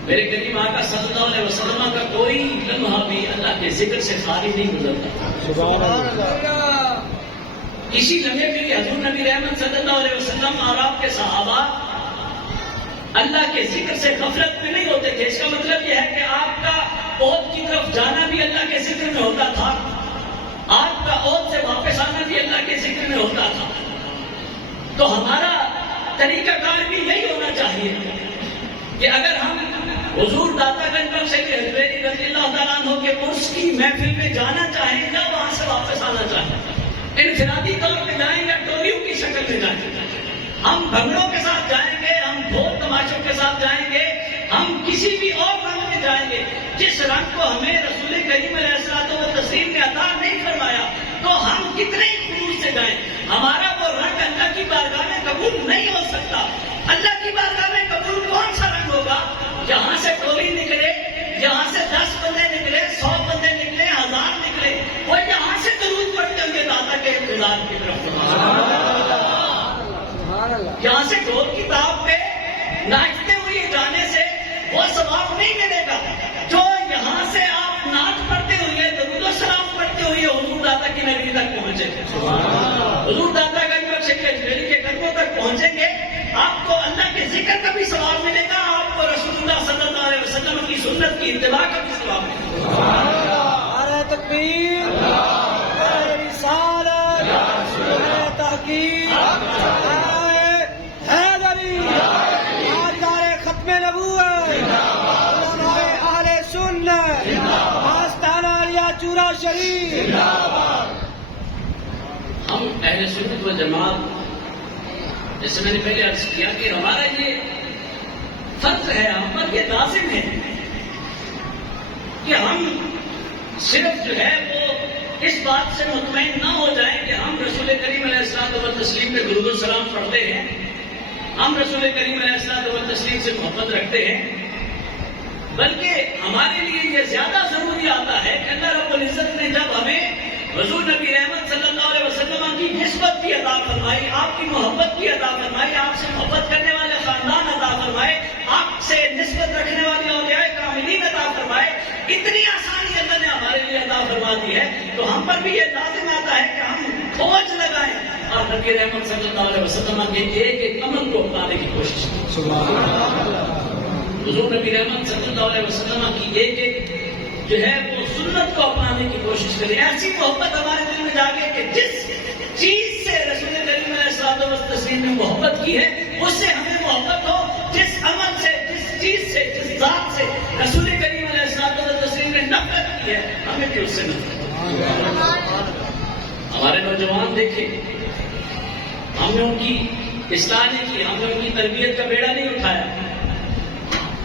میرے کریم آقا صلی اللہ علیہ وسلم کا کوئی لمحہ بھی اللہ کے ذکر سے خالی نہیں گزرتا. اسی لمحے میں حضور نبی رحمت صلی اللہ علیہ وسلم اور آپ کے صحابہ اللہ کے ذکر سے غفلت میں نہیں ہوتے تھے. اس کا مطلب یہ ہے کہ آپ کا عہد کی طرف جانا بھی اللہ کے ذکر میں ہوتا تھا, آپ کا عہد سے واپس آنا بھی اللہ کے ذکر میں ہوتا تھا. تو ہمارا طریقہ کار بھی یہی ہونا چاہیے کہ اگر ہم حضور داتا گنج بخش حجویری رضی اللہ تعالیٰ عنہ کے عرس کی محفل میں جانا چاہیں یا وہاں سے واپس آنا چاہیں, انفرادی طور پہ جائیں یا ٹولیوں کی شکل میں جائیں, ہم بھنگڑوں کے ساتھ جائیں گے, ہم ڈھول تماشوں کے ساتھ جائیں گے, ہم کسی بھی اور رنگ میں جائیں گے, جس رنگ کو ہمیں رسول کریم علیہ الصلوۃ والتسلیم نے عطا نہیں فرمایا, تو ہم کتنے ہی خلوص سے جائیں, ہمارا وہ رنگ اللہ کی بارگاہ میں قبول نہیں ہو سکتا. اللہ کی بارگاہ میں قبول کون سا رنگ ہوگا؟ یہاں سے ٹولی نکلے, یہاں سے 10 بندے نکلے, 100 بندے نکلے, 1000 نکلے, وہ یہاں سے درود پڑھتے ہوں گے داتا کے انتظار کی طرف. یہاں سے ڈھول کی تاب پہ ناچتے ہوئے جانے سے وہ ثواب نہیں ملے گا جو یہاں سے آپ نعت پڑھتے ہوئے, درود و سلام پڑھتے ہوئے حضور داتا کی نگری تک پہنچے. حضور داتا گنج بخش حجویری کے قدموں تک پہنچیں گے, آپ کو اللہ کے ذکر کا بھی ثواب ملے گا, آپ کو رسول اللہ صلی اللہ علیہ وسلم کی سنت کی اتباع کا بھی ثواب ملے گا. نعرہ تکبیر, نعرہ رسالت, نعرہ تحقیق, نعرہ حیدری, تاجدار ختم نبوت, علماء اہل سنت, آستانہ علیہ چورا شریف. ہم اہل سنت و جماعت, جیسے میں نے پہلے عرض کیا کہ ہمارا یہ فرض ہے, ہم پر یہ لازم ہے کہ ہم صرف جو ہے وہ اس بات سے مطمئن نہ ہو جائیں کہ ہم رسول کریم علیہ الصلوۃ والتسلیم پہ درود و سلام پڑھتے ہیں, ہم رسول کریم علیہ الصلوۃ والتسلیم سے محبت رکھتے ہیں, بلکہ ہمارے لیے یہ زیادہ ضروری آتا ہے کہ اللہ رب العزت نے جب ہمیں حضور نبی رحمت صلی اللہ علیہ وسلم کی نسبت کی عطا فرمائی, آپ کی محبت کی عطا فرمائی, آپ سے محبت کرنے والے خاندان عطا فرمائے, آپ سے نسبت رکھنے والی اولیاء کاملین عطا فرمائے, اتنی آسانی اللہ نے ہمارے لیے عطا فرما دی ہے, تو ہم پر بھی یہ لازم آتا ہے کہ ہم فوج لگائیں اور نبی رحمت صلی اللہ علیہ وسلم کے ایک ایک عمل کو اپنانے کی کوشش کریں. حضور نبی رحمت صلی اللہ علیہ وسلم کی ایک ایک جو ہے وہ سنت کو اپنانے کی کوشش کریں. ایسی محبت ہمارے دل میں جاگے کہ جس چیز سے رسول کریم علیہ الصلوۃ والتسلیم نے محبت کی ہے اس سے ہمیں محبت ہو, جس عمل سے, جس چیز سے, جس ذات سے رسول کریم علیہ الصلوۃ والتسلیم نے نفرت کی ہے ہمیں بھی اس سے نفرت. ہمارے نوجوان دیکھیں, ہم نے ان کی اصلاح نہیں کی, ہم نے ان کی تربیت کا بیڑا نہیں اٹھایا.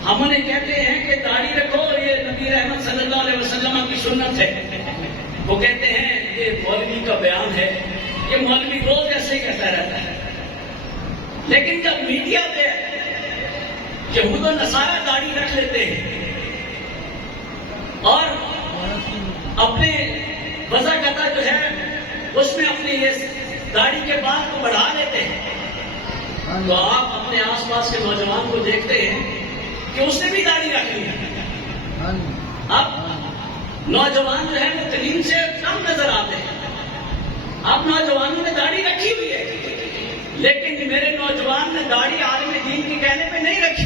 ہم انہیں کہتے ہیں کہ داڑھی رکھو, یہ نبی رحمت صلی اللہ علیہ وسلم کی سنت ہے. وہ کہتے ہیں یہ مولوی کا بیان ہے, یہ مولوی روز ایسے ہی کہتا رہتا ہے. لیکن جب میڈیا پہ یہود و نصارہ داڑھی رکھ لیتے ہیں اور اپنے وضع قطع جو ہے اس میں اپنی داڑھی کے بال کو بڑھا لیتے ہیں, تو آپ اپنے آس پاس کے نوجوان کو دیکھتے ہیں کہ اس نے بھی داڑھی رکھ لی ہے. اب نوجوان جو ہے وہ تعلیم سے کم نظر آتے ہیں. اب نوجوانوں نے داڑھی رکھی ہوئی ہے, لیکن میرے نوجوان نے داڑھی عالم دین کے کہنے پہ نہیں رکھی,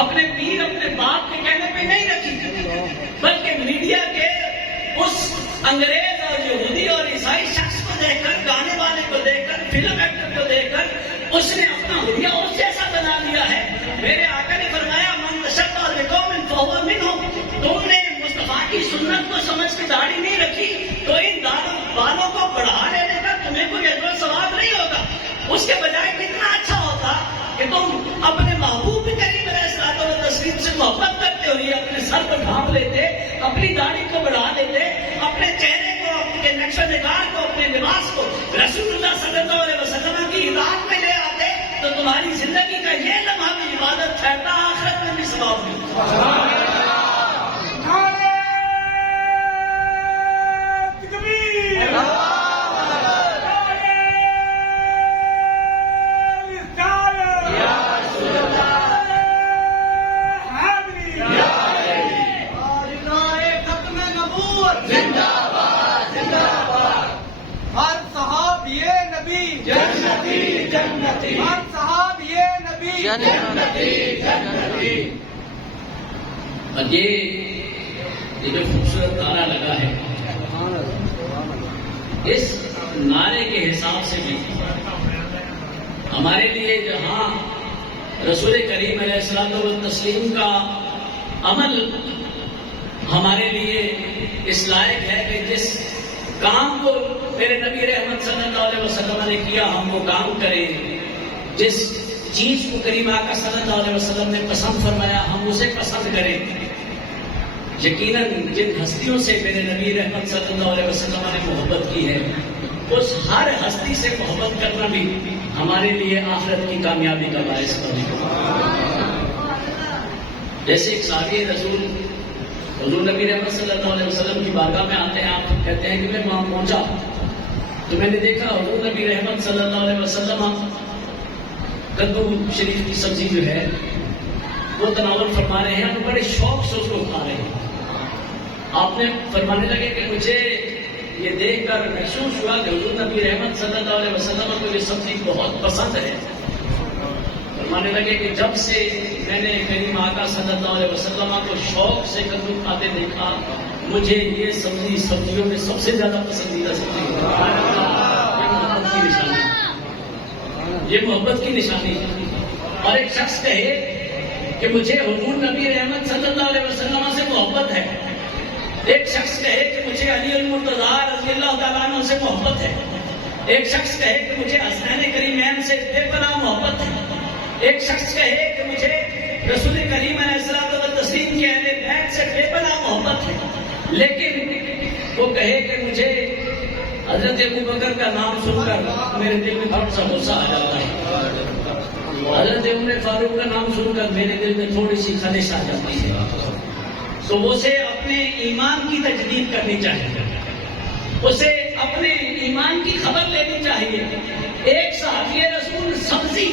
اپنے پیر اپنے باپ کے کہنے پہ نہیں رکھی, بلکہ میڈیا کے اس انگریز اور یہودی اور عیسائی شخص کو دیکھ کر, گانے والے کو دیکھ کر, فلم ایکٹر کو دیکھ کر اس نے اپنا حلیہ اس جیسا بنا لیا ہے. میرے آقا نے فرمایا من تشبہ بقوم فہو منہم, تم نے مصطفیٰ کی سنت کو سمجھ کے داڑھی نہیں رکھی تو ان بالوں کو بڑھا لینے کا تمہیں کوئی اجر و ثواب نہیں ہوگا. اس کے بجائے کتنا اچھا ہوتا کہ تم اپنے محبوب کریم علیہ الصلوۃ والتسلیم سے محبت کرتے ہوئے اپنے سر پر ڈھانپ لیتے, اپنی داڑھی کو بڑھا لیتے, اپنے چہرے کو, اپنے نقش و نگار کو, اپنے لباس کو رسول اللہ صلی اللہ علیہ وسلم کی اطاعت میں لے آتے, تو تمہاری زندگی کا یہ لمحہ بھی عبادت ٹھہرتا, آخرت میں بھی ثواب ملتا. ہر صاحب یہ نبی اور یہ جو خوبصورت نعرہ لگا ہے، اس نعرے کے حساب سے بھی ہمارے لیے جہاں رسول کریم علیہ السلام والتسلیم کا عمل ہمارے لیے اس لائق ہے کہ جس کام کو میرے نبی رحمت صلی اللہ علیہ وسلم نے کیا ہم وہ کام کریں، جس چیز کو کریم آقا صلی اللہ علیہ وسلم نے پسند فرمایا ہم اسے پسند کریں۔ یقیناً جن ہستیوں سے میرے نبی رحمت صلی اللہ علیہ وسلم نے محبت کی ہے، اس ہر ہستی سے محبت کرنا بھی ہمارے لیے آخرت کی کامیابی کا باعث بنے۔ جیسے ایک صحابی رسول حضور نبی رحمت صلی اللہ علیہ وسلم کی بارگاہ میں آتے ہیں، آپ کہتے ہیں کہ میں وہاں پہنچا تو میں نے دیکھا حضور نبی رحمت صلی اللہ علیہ وسلم کدو شریف کی سبزی جو ہے وہ تناول فرما رہے ہیں، وہ بڑے شوق سے اس کو کھا رہے ہیں۔ آپ نے فرمانے لگے کہ مجھے یہ دیکھ کر محسوس ہوا کہ حضور نبی رحمت صلی اللہ علیہ وسلم کو یہ سبزی بہت پسند ہے۔ فرمانے لگے کہ جب سے میں نے کریم آقا صلی اللہ علیہ وسلم کو شوق سے کدو کھاتے دیکھا، مجھے یہ سبزی سبزیوں میں سب سے زیادہ پسندیدہ سبزی ہے۔ یہ محبت کی نشانی ہے، یہ محبت کی نشانی ہے۔ اور ایک شخص کہے کہ مجھے حضور نبی رحمت صلی اللہ علیہ وسلم سے محبت ہے، ایک شخص کہے کہ مجھے علی المرتضیٰ رضی اللہ تعالیٰ عنہ سے محبت ہے، ایک شخص کہے کہ مجھے حسنین کریمین سے بے پناہ محبت ہے، ایک شخص کہے کہ مجھے رسول کریم علیہ الصلوۃ والتسلیم کے اہل بیت سے بے پناہ محبت ہے، لیکن وہ کہے کہ مجھے حضرت ابوبکر کا نام سن کر میرے دل میں تھوڑا سا غصہ آ جاتا ہے، حضرت عمر فاروق کا نام سن کر میرے دل میں تھوڑی سی خلش آ جاتی ہے، تو اسے اپنے ایمان کی تجدید کرنی چاہیے، اسے اپنے ایمان کی خبر لینی چاہیے۔ ایک صحابی رسول سبزی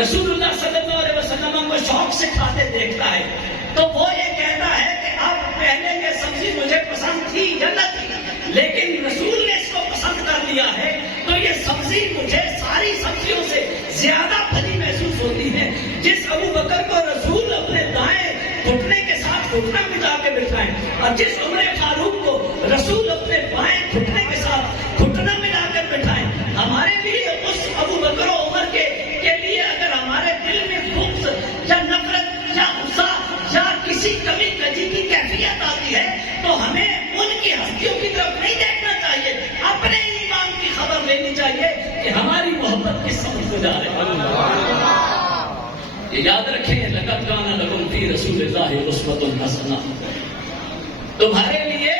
رسول اللہ صلی اللہ علیہ وسلم کو شوق سے کھاتے دیکھتا ہے تو وہ یہ کہتا ہے کہ اب پہلے یہ سبزی مجھے پسند تھی یا نہ تھی، لیکن رسول نے اس کو پسند کر لیا ہے تو یہ سبزی مجھے ساری سبزیوں سے زیادہ بھلی محسوس ہوتی ہے۔ جس ابو بکر کو رسول اپنے دائیں گھٹنے کے ساتھ گھٹنا ملا کے بٹھائیں اور جس عمر فاروق کو رسول اپنے بائیں گھٹنے کے ساتھ گھٹنا ملا کر بٹھائیں، ہمارے لیے اس ابو بکر و عمر کے لیے اگر ہمارے دل میں بغض یا نفرت یا غصہ یا کسی کمی کجی کی کیفیت آتی ہے تو ہمیں ان کی ہستیوں کی طرف نہیں دیکھنا چاہیے، اپنے ایمان کی خبر لینی چاہیے کہ ہماری محبت کس سمجھ کو جا رہے ہیں۔ یہ یاد رکھیں، لقد کان لکم فی رسول اللہ اسوۃ حسنہ، تمہارے لیے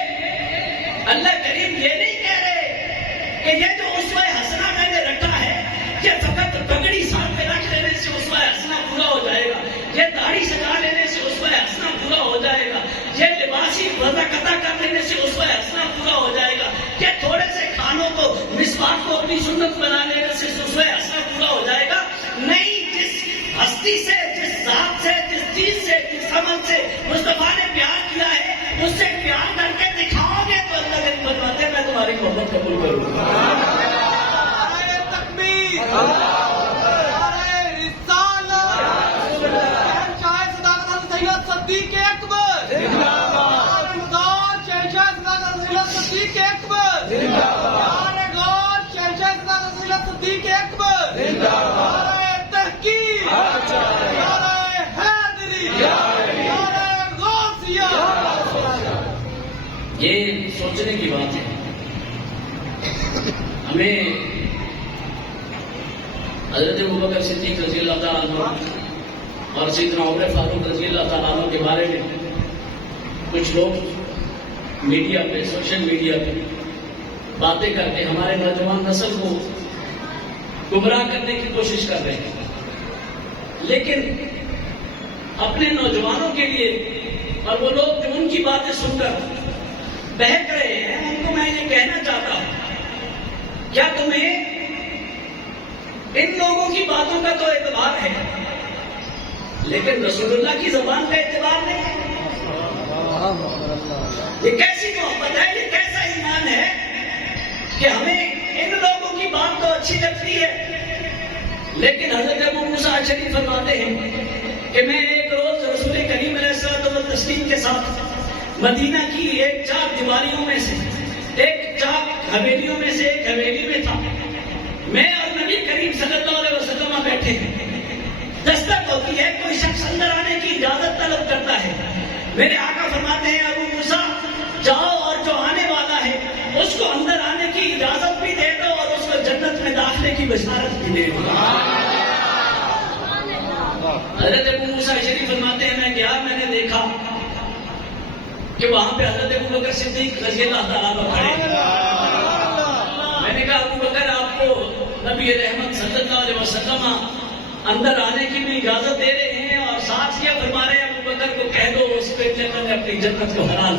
اللہ کریم یہ نہیں کہہ رہے کہ یہ جو اسوہ حسنہ میں نے رکھا ہے یہ فقط پگڑی ساتھ میں رکھ لینے سے اسوہ حسنہ پورا ہو جائے گا، یہ داڑھی سجا لینے سے اسوہ حسنہ پورا ہو جائے گا، یہ لباسی وضع قطع کر لینے سے اسوہ حسنہ پورا ہو جائے گا، یہ تھوڑے سے کھانوں کو مسواک کو اپنی سنت بنا لینے سے اسوہ حسنہ پورا ہو جائے گا۔ نہیں، جس ہستی سے، جس ذات سے، جس چیز سے، جس عمل سے مصطفیٰ نے پیار کیا ہے اس سے پیار کر کے دکھاؤ گے تو اللہ نے بتاتے میں تمہاری محبت قبول کروں گا۔ صدیق اکبر صدیق اکبر صدیق اکبر تحقیق حیدری غوثیہ۔ یہ سوچنے کی بات ہے، ہمیں حضرت ابوبکر صدیق رضی اللہ تعالیٰ عنہ اور سیدنا عمر فاروق رضی اللہ تعالیٰ عنہ کے بارے میں کچھ لوگ میڈیا پہ، سوشل میڈیا پہ باتیں کر کے ہمارے نوجوان نسل کو گمراہ کرنے کی کوشش کر رہے ہیں، لیکن اپنے نوجوانوں کے لیے اور وہ لوگ جو ان کی باتیں سن کر بہک رہے ہیں ان کو میں یہ کہنا چاہتا ہوں، کیا تمہیں ان لوگوں کی باتوں کا تو اعتبار ہے لیکن رسول اللہ کی زبان کا اعتبار نہیں ہے؟ یہ کیسی محبت ہے، یہ کیسا ایمان ہے کہ ہمیں ان لوگوں کی بات تو اچھی لگتی ہے لیکن حضرت ابو موسیٰ اشعری فرماتے ہیں کہ میں ایک روز رسول کریم علیہ الصلوۃ والتسلیم کے ساتھ مدینہ کی ایک چار دیواریوں میں سے ایک چار حویلیوں میں سے ایک حویلی میں تھا. میں اور نبی کریم صلی اللہ علیہ وسلم بیٹھے ہیں. دستک ہوتی ہے, کوئی شخص اندر آنے کی اجازت طلب کرتا ہے. میرے آقا فرماتے ہیں ابو موسیٰ جاؤ اور جو آنے والا ہے اس کو اندر آنے کی اجازت بھی دے دو اور اس کو جنت میں داخلے کی بشارت بھی دے دو. حضرت ابو موسیٰ اشعری فرماتے ہیں میں گیا, میں نے دیکھا کہ وہاں پہ حضرت ابو بکر صدیق رضی اللہ تعالیٰ عنہ کھڑے. میں نے کہا ابو بکر آپ کو نبی رحمت صلی اللہ علیہ وسلم اندر آنے کی بھی اجازت دے رہے ہیں اور ساتھ یہ فرما رہے ہیں ابو بکر کو کہہ دو اس پہ اللہ نے اپنی جنت کو حلال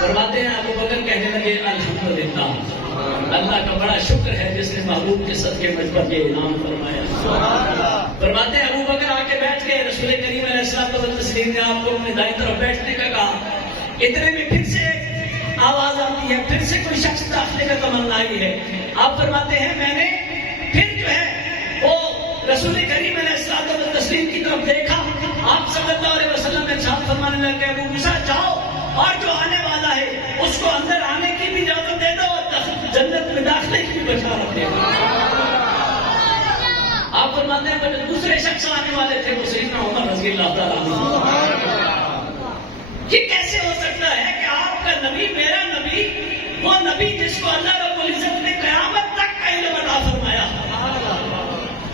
فرماتے ہیں. ابو بکر کہنے لگے الحمدللہ, اللہ کا بڑا شکر ہے جس نے محبوب کے صدقے مجھ پر یہ انعام فرمایا. فرماتے ہیں ابو بکر آ کے بیٹھ کے رسول کریم علیہ السلام نے آپ کو اپنے دائیں طرف بیٹھنے کا کہا. اتنے میں پھر سے آواز آتی ہے, پھر سے کوئی شخص داخلے کا تمنا آئی ہے. آپ فرماتے ہیں میں نے پھر جو ہے وہ رسول کریم علیہ السلام کی طرف دیکھا. آپ صلی اللہ علیہ وسلم نے ارشاد فرمانے لگے ابو موسیٰ جاؤ اور جو آنے والا ہے اس کو اندر آنے کی بھی اجازت دے دو اور جنت میں داخلے کی بھی بشارت دے دو. آپ فرماتے ہیں جو دوسرے شخص آنے والے تھے وہ سیدنا عمر رضی اللہ تعالیٰ عنہ. یہ کیسے ہو سکتا ہے کہ آپ کا نبی, میرا نبی, وہ نبی جس کو اللہ رب العزت نے قیامت تک کا علم عطا فرمایا,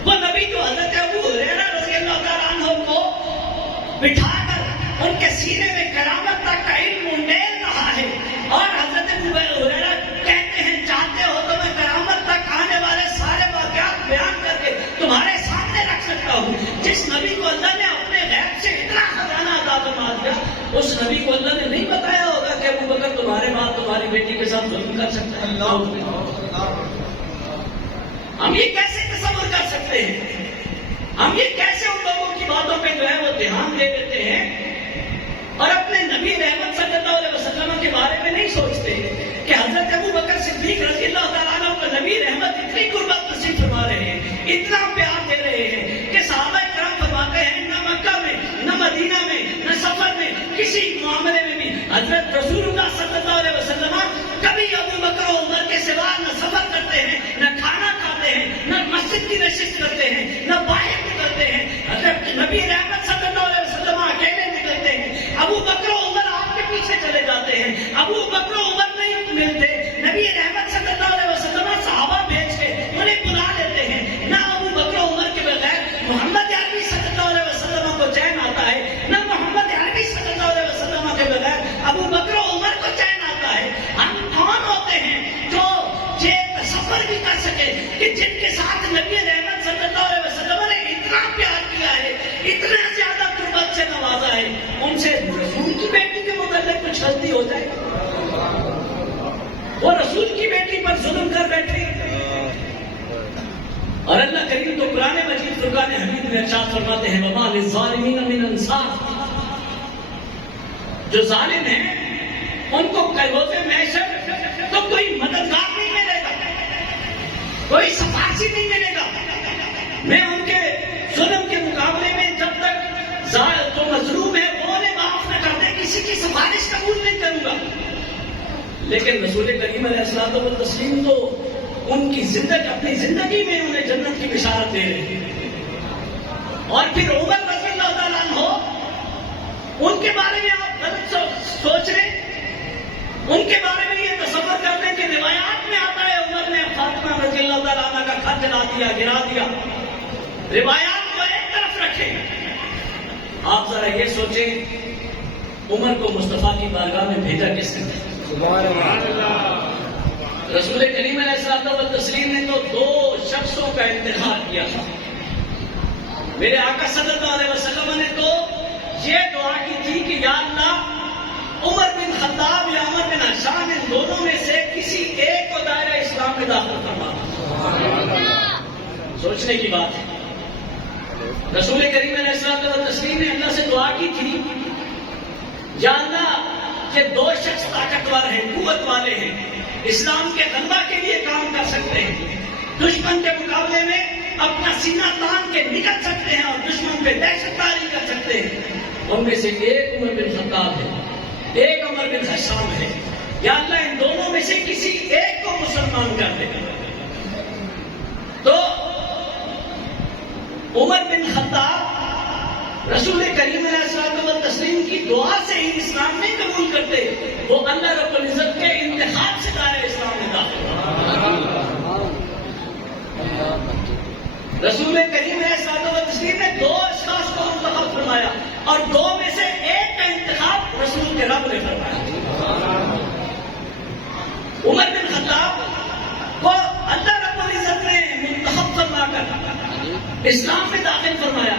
وہ نبی جو حضرت ابو ہریرہ رضی اللہ تعالیٰ عنہ کو بٹھا کر ان کے سینے میں قیامت تک کا علم انڈیل رہا ہے, اور حضرت ابو ہریرہ کہتے ہیں چاہتے ہو تو میں قیامت تک آنے والے سارے واقعات بیان کر کے تمہارے سامنے رکھ سکتا ہوں. جس نبی کو اللہ نے اپنے غیب سے اتنا خزانہ عطا فرما دیا, اس نبی کو اللہ نے نہیں بتایا ہوگا کہ ابو بکر تمہارے بعد تمہاری بیٹی کے ساتھ ظلم کر سکتا ہے. ہم یہ کیسے تصور کر سکتے ہیں؟ ہم یہ کیسے ان لوگوں کی باتوں پہ جو ہے وہ دھیان دے دیتے ہیں اور اپنے نبی رحمت صلی اللہ علیہ وسلم کے بارے میں نہیں سوچتے کہ حضرت ابو بکر صدیق رضی اللہ تعالیٰ عنہ کو نبی رحمت اتنی قربت نصیب فرما رہے ہیں, اتنا پیار دے رہے ہیں کہ صحابہ کرام فرماتے ہیں نہ مکہ میں, نہ مدینہ میں, نہ سفر میں, کسی معاملے میں بھی حضرت رسول اللہ صلی اللہ علیہ وسلم کبھی ابو بکر و عمر کے سوا نہ سفر کرتے ہیں, نہ کھانا کھاتے ہیں, نہ مسجد کی نشست کرتے ہیں, نہ باہر نکلتے ہیں. حضرت نبی رحمت صلی اللہ علیہ وسلم اکیلے نکلتے ہیں, ابو بکر و عمر آپ کے پیچھے چلے جاتے ہیں. ابو بکر و عمر نہیں ملتے, نبی رحمت صلی اللہ علیہ وسلم صحابہ بھیج کے انہیں بلا لیتے ہیں. نہ ابو بکر و عمر کے بغیر محمد عربی صلی اللہ علیہ وسلم کو چین آتا ہے, نہ محمد عربی صلی اللہ علیہ وسلم کے بغیر ابو بکر و عمر کو چین آتا ہے. ہم کون ہوتے ہیں جو یہ تصور بھی کر سکے کہ جن کے ساتھ نبی رحمت صلی اللہ علیہ وسلم نے اتنا پیار کیا ہے, اتنا زیادہ قربت سے نوازا ہے, ان سے رسول کی بیٹی کے متعلق کچھ غلطی ہو جائے, وہ رسول کی بیٹی پر ظلم کر بیٹھے. اور اللہ کریم تو قرآن مجید فرقان حمید میں ارشاد فرماتے ہیں وما للظالمین من انصار, جو ظالم ہیں ان کو روز محشر تو کوئی مددگار نہیں ملے گا, کوئی سفارشی نہیں ملے گا. میں ان کے ظلم کے مقابلے میں جب تک جو مظلوم ہے وہ انہیں معاف نہ کر دے کسی کی سفارش قبول نہیں کروں گا. لیکن رسول کریم علیہ الصلوۃ والتسلیم تو ان کی زندگی, اپنی زندگی میں انہیں جنت کی بشارت دے رہے ہیں. اور پھر عمر رضی اللہ تعالیٰ عنہ, ان کے بارے میں آپ غلط سوچ رہے, ان کے بارے میں یہ تصور کرتے ہیں کہ روایات میں آتا ہے عمر نے فاطمہ رضی اللہ تعالیٰ عنہ کا خط جلا دیا, گرا دیا. روایات کو ایک طرف رکھیں, آپ ذرا یہ سوچیں عمر کو مصطفیٰ کی بارگاہ میں بھیجا کس نے؟ رسول کریم علیہ الصلوۃ والتسلیم نے تو دو شخصوں کا انتخاب کیا تھا. میرے آقا صلی اللہ علیہ وسلم نے تو یہ دعا کی تھی کہ یا اللہ عمر بن خطاب یا عمر بن ہشام ان دونوں میں سے کسی ایک کو دائرہ اسلام میں داخل کرنا. سوچنے کی بات ہے. رسول کریم علیہ الصلوۃ والتسلیم نے اللہ سے دعا کی تھی یا اللہ یہ دو شخص طاقتور ہیں, قوت والے ہیں, اسلام کے غلبہ کے لیے کام کر سکتے ہیں, دشمن کے مقابلے میں اپنا سینہ تان کے نکل سکتے ہیں اور دشمن پہ دہشت کاری کر سکتے ہیں، ان میں سے ایک عمر بن خطاب ہے، ایک عمر بن حشام ہے. یا اللہ ان دونوں میں سے کسی ایک کو مسلمان کر دے. تو عمر بن خطاب رسول کریم علیہ الصلوۃ والتسلیم کی دعا سے ہی اسلام نہیں قبول کرتے، وہ اللہ رب العزت کے انتخاب سے دائرۂ اسلام میں داخل ہوئے. رسول کریم علیہ الصلوۃ والتسلیم نے 2 اشخاص کو منتخب فرمایا اور 2 میں سے ایک کا انتخاب رسول کے رب نے فرمایا. عمر بن خطاب کو اللہ رب العزت نے منتخب فرما کر اسلام میں داخل فرمایا.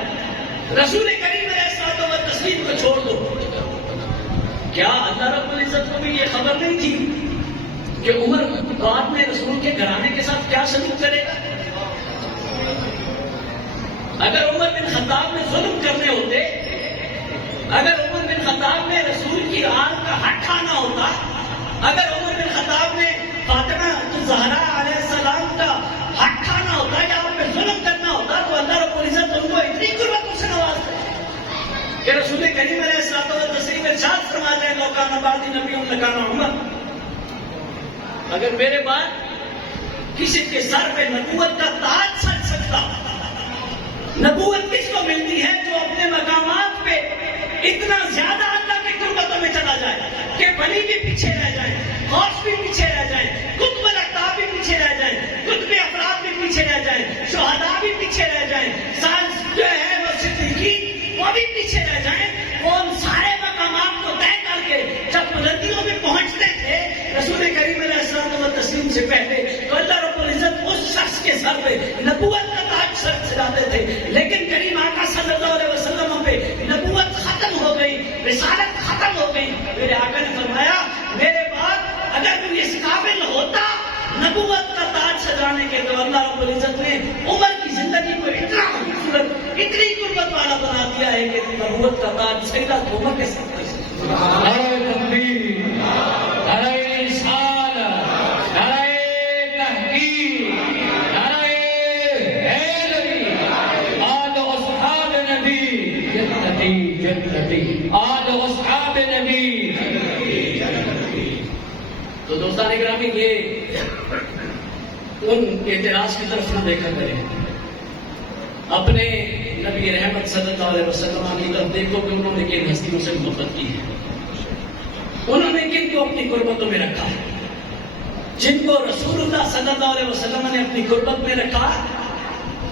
رسول کریم علیہ الصلوۃ والتسلیم کو چھوڑ دو. کیا اللہ رب العزت کو بھی یہ خبر نہیں تھی کہ عمر بعد میں رسول کے گھرانے کے ساتھ کیا سلوک کرے گا؟ اگر عمر بن خطاب نے ظلم کرنے ہوتے، اگر عمر بن خطاب نے رسول کی آل کا حق کھانا ہوتا، اگر عمر بن خطاب نے فاطمہ الزہرا علیہ السلام کا حق کھانا ہوتا یا ان پہ ظلم کرنا ہوتا، تو اللہ رب العزت ان کو اتنی قربتوں سے نوازتے کہ رسول کریم علیہ الصلوۃ والتسلیم ارشاد فرما دے لو کان بعدی نبی لکان عمر. اگر میرے بعد کسی کے سر پہ نبوت کا تاج سج سکتا. نبوت کس کو ملتی ہے؟ جو اپنے مقامات پہ اتنا زیادہ اللہ کی قربتوں میں چلا جائے کہ ولی بھی پیچھے رہ جائیں، غوث بھی پیچھے رہ جائیں، قطب الاقطاب بھی پیچھے رہ جائیں، قطب افراد بھی پیچھے رہ جائیں، شہداء بھی پیچھے رہ جائیں، جو ہے وہ صدیقین وہ بھی پیچھے رہ جائیں. وہ ان سارے مقامات کو طے کر کے جب بلندیوں میں پہنچتے تھے رسول کریم علیہ الصلوۃ والتسلیم سے پہلے، تو اللہ رب العزت اس شخص کے سر پہ نبوت کا تاج سر سجاتے تھے. لیکن کریم آقا صلی اللہ علیہ وسلم پہ نبوت ختم ہو گئی، رسالت ختم ہو گئی. میرے آقا نے فرمایا میرے بعد اگر تم اس قابل ہوتا نبوت کا تاج سجانے کے، تو اللہ رب العزت نے عمر کی زندگی کو اتنا خوبصورت، اتنی قربت والا بنا دیا ہے کہ نبوت کا تاج سیدہ عمر کے ساتھ. تو دوستان اکرامی یہ ان اعتراض کی طرف نہ دیکھا کریں، اپنے نبی رحمت صلی اللہ علیہ وسلم کی طرف دیکھو کہ انہوں نے کن ہستیوں سے محبت کی ہے، انہوں نے کن کو اپنی قربتوں میں رکھا ہے. جن کو رسول اللہ صلی اللہ علیہ وسلم نے اپنی قربت میں رکھا،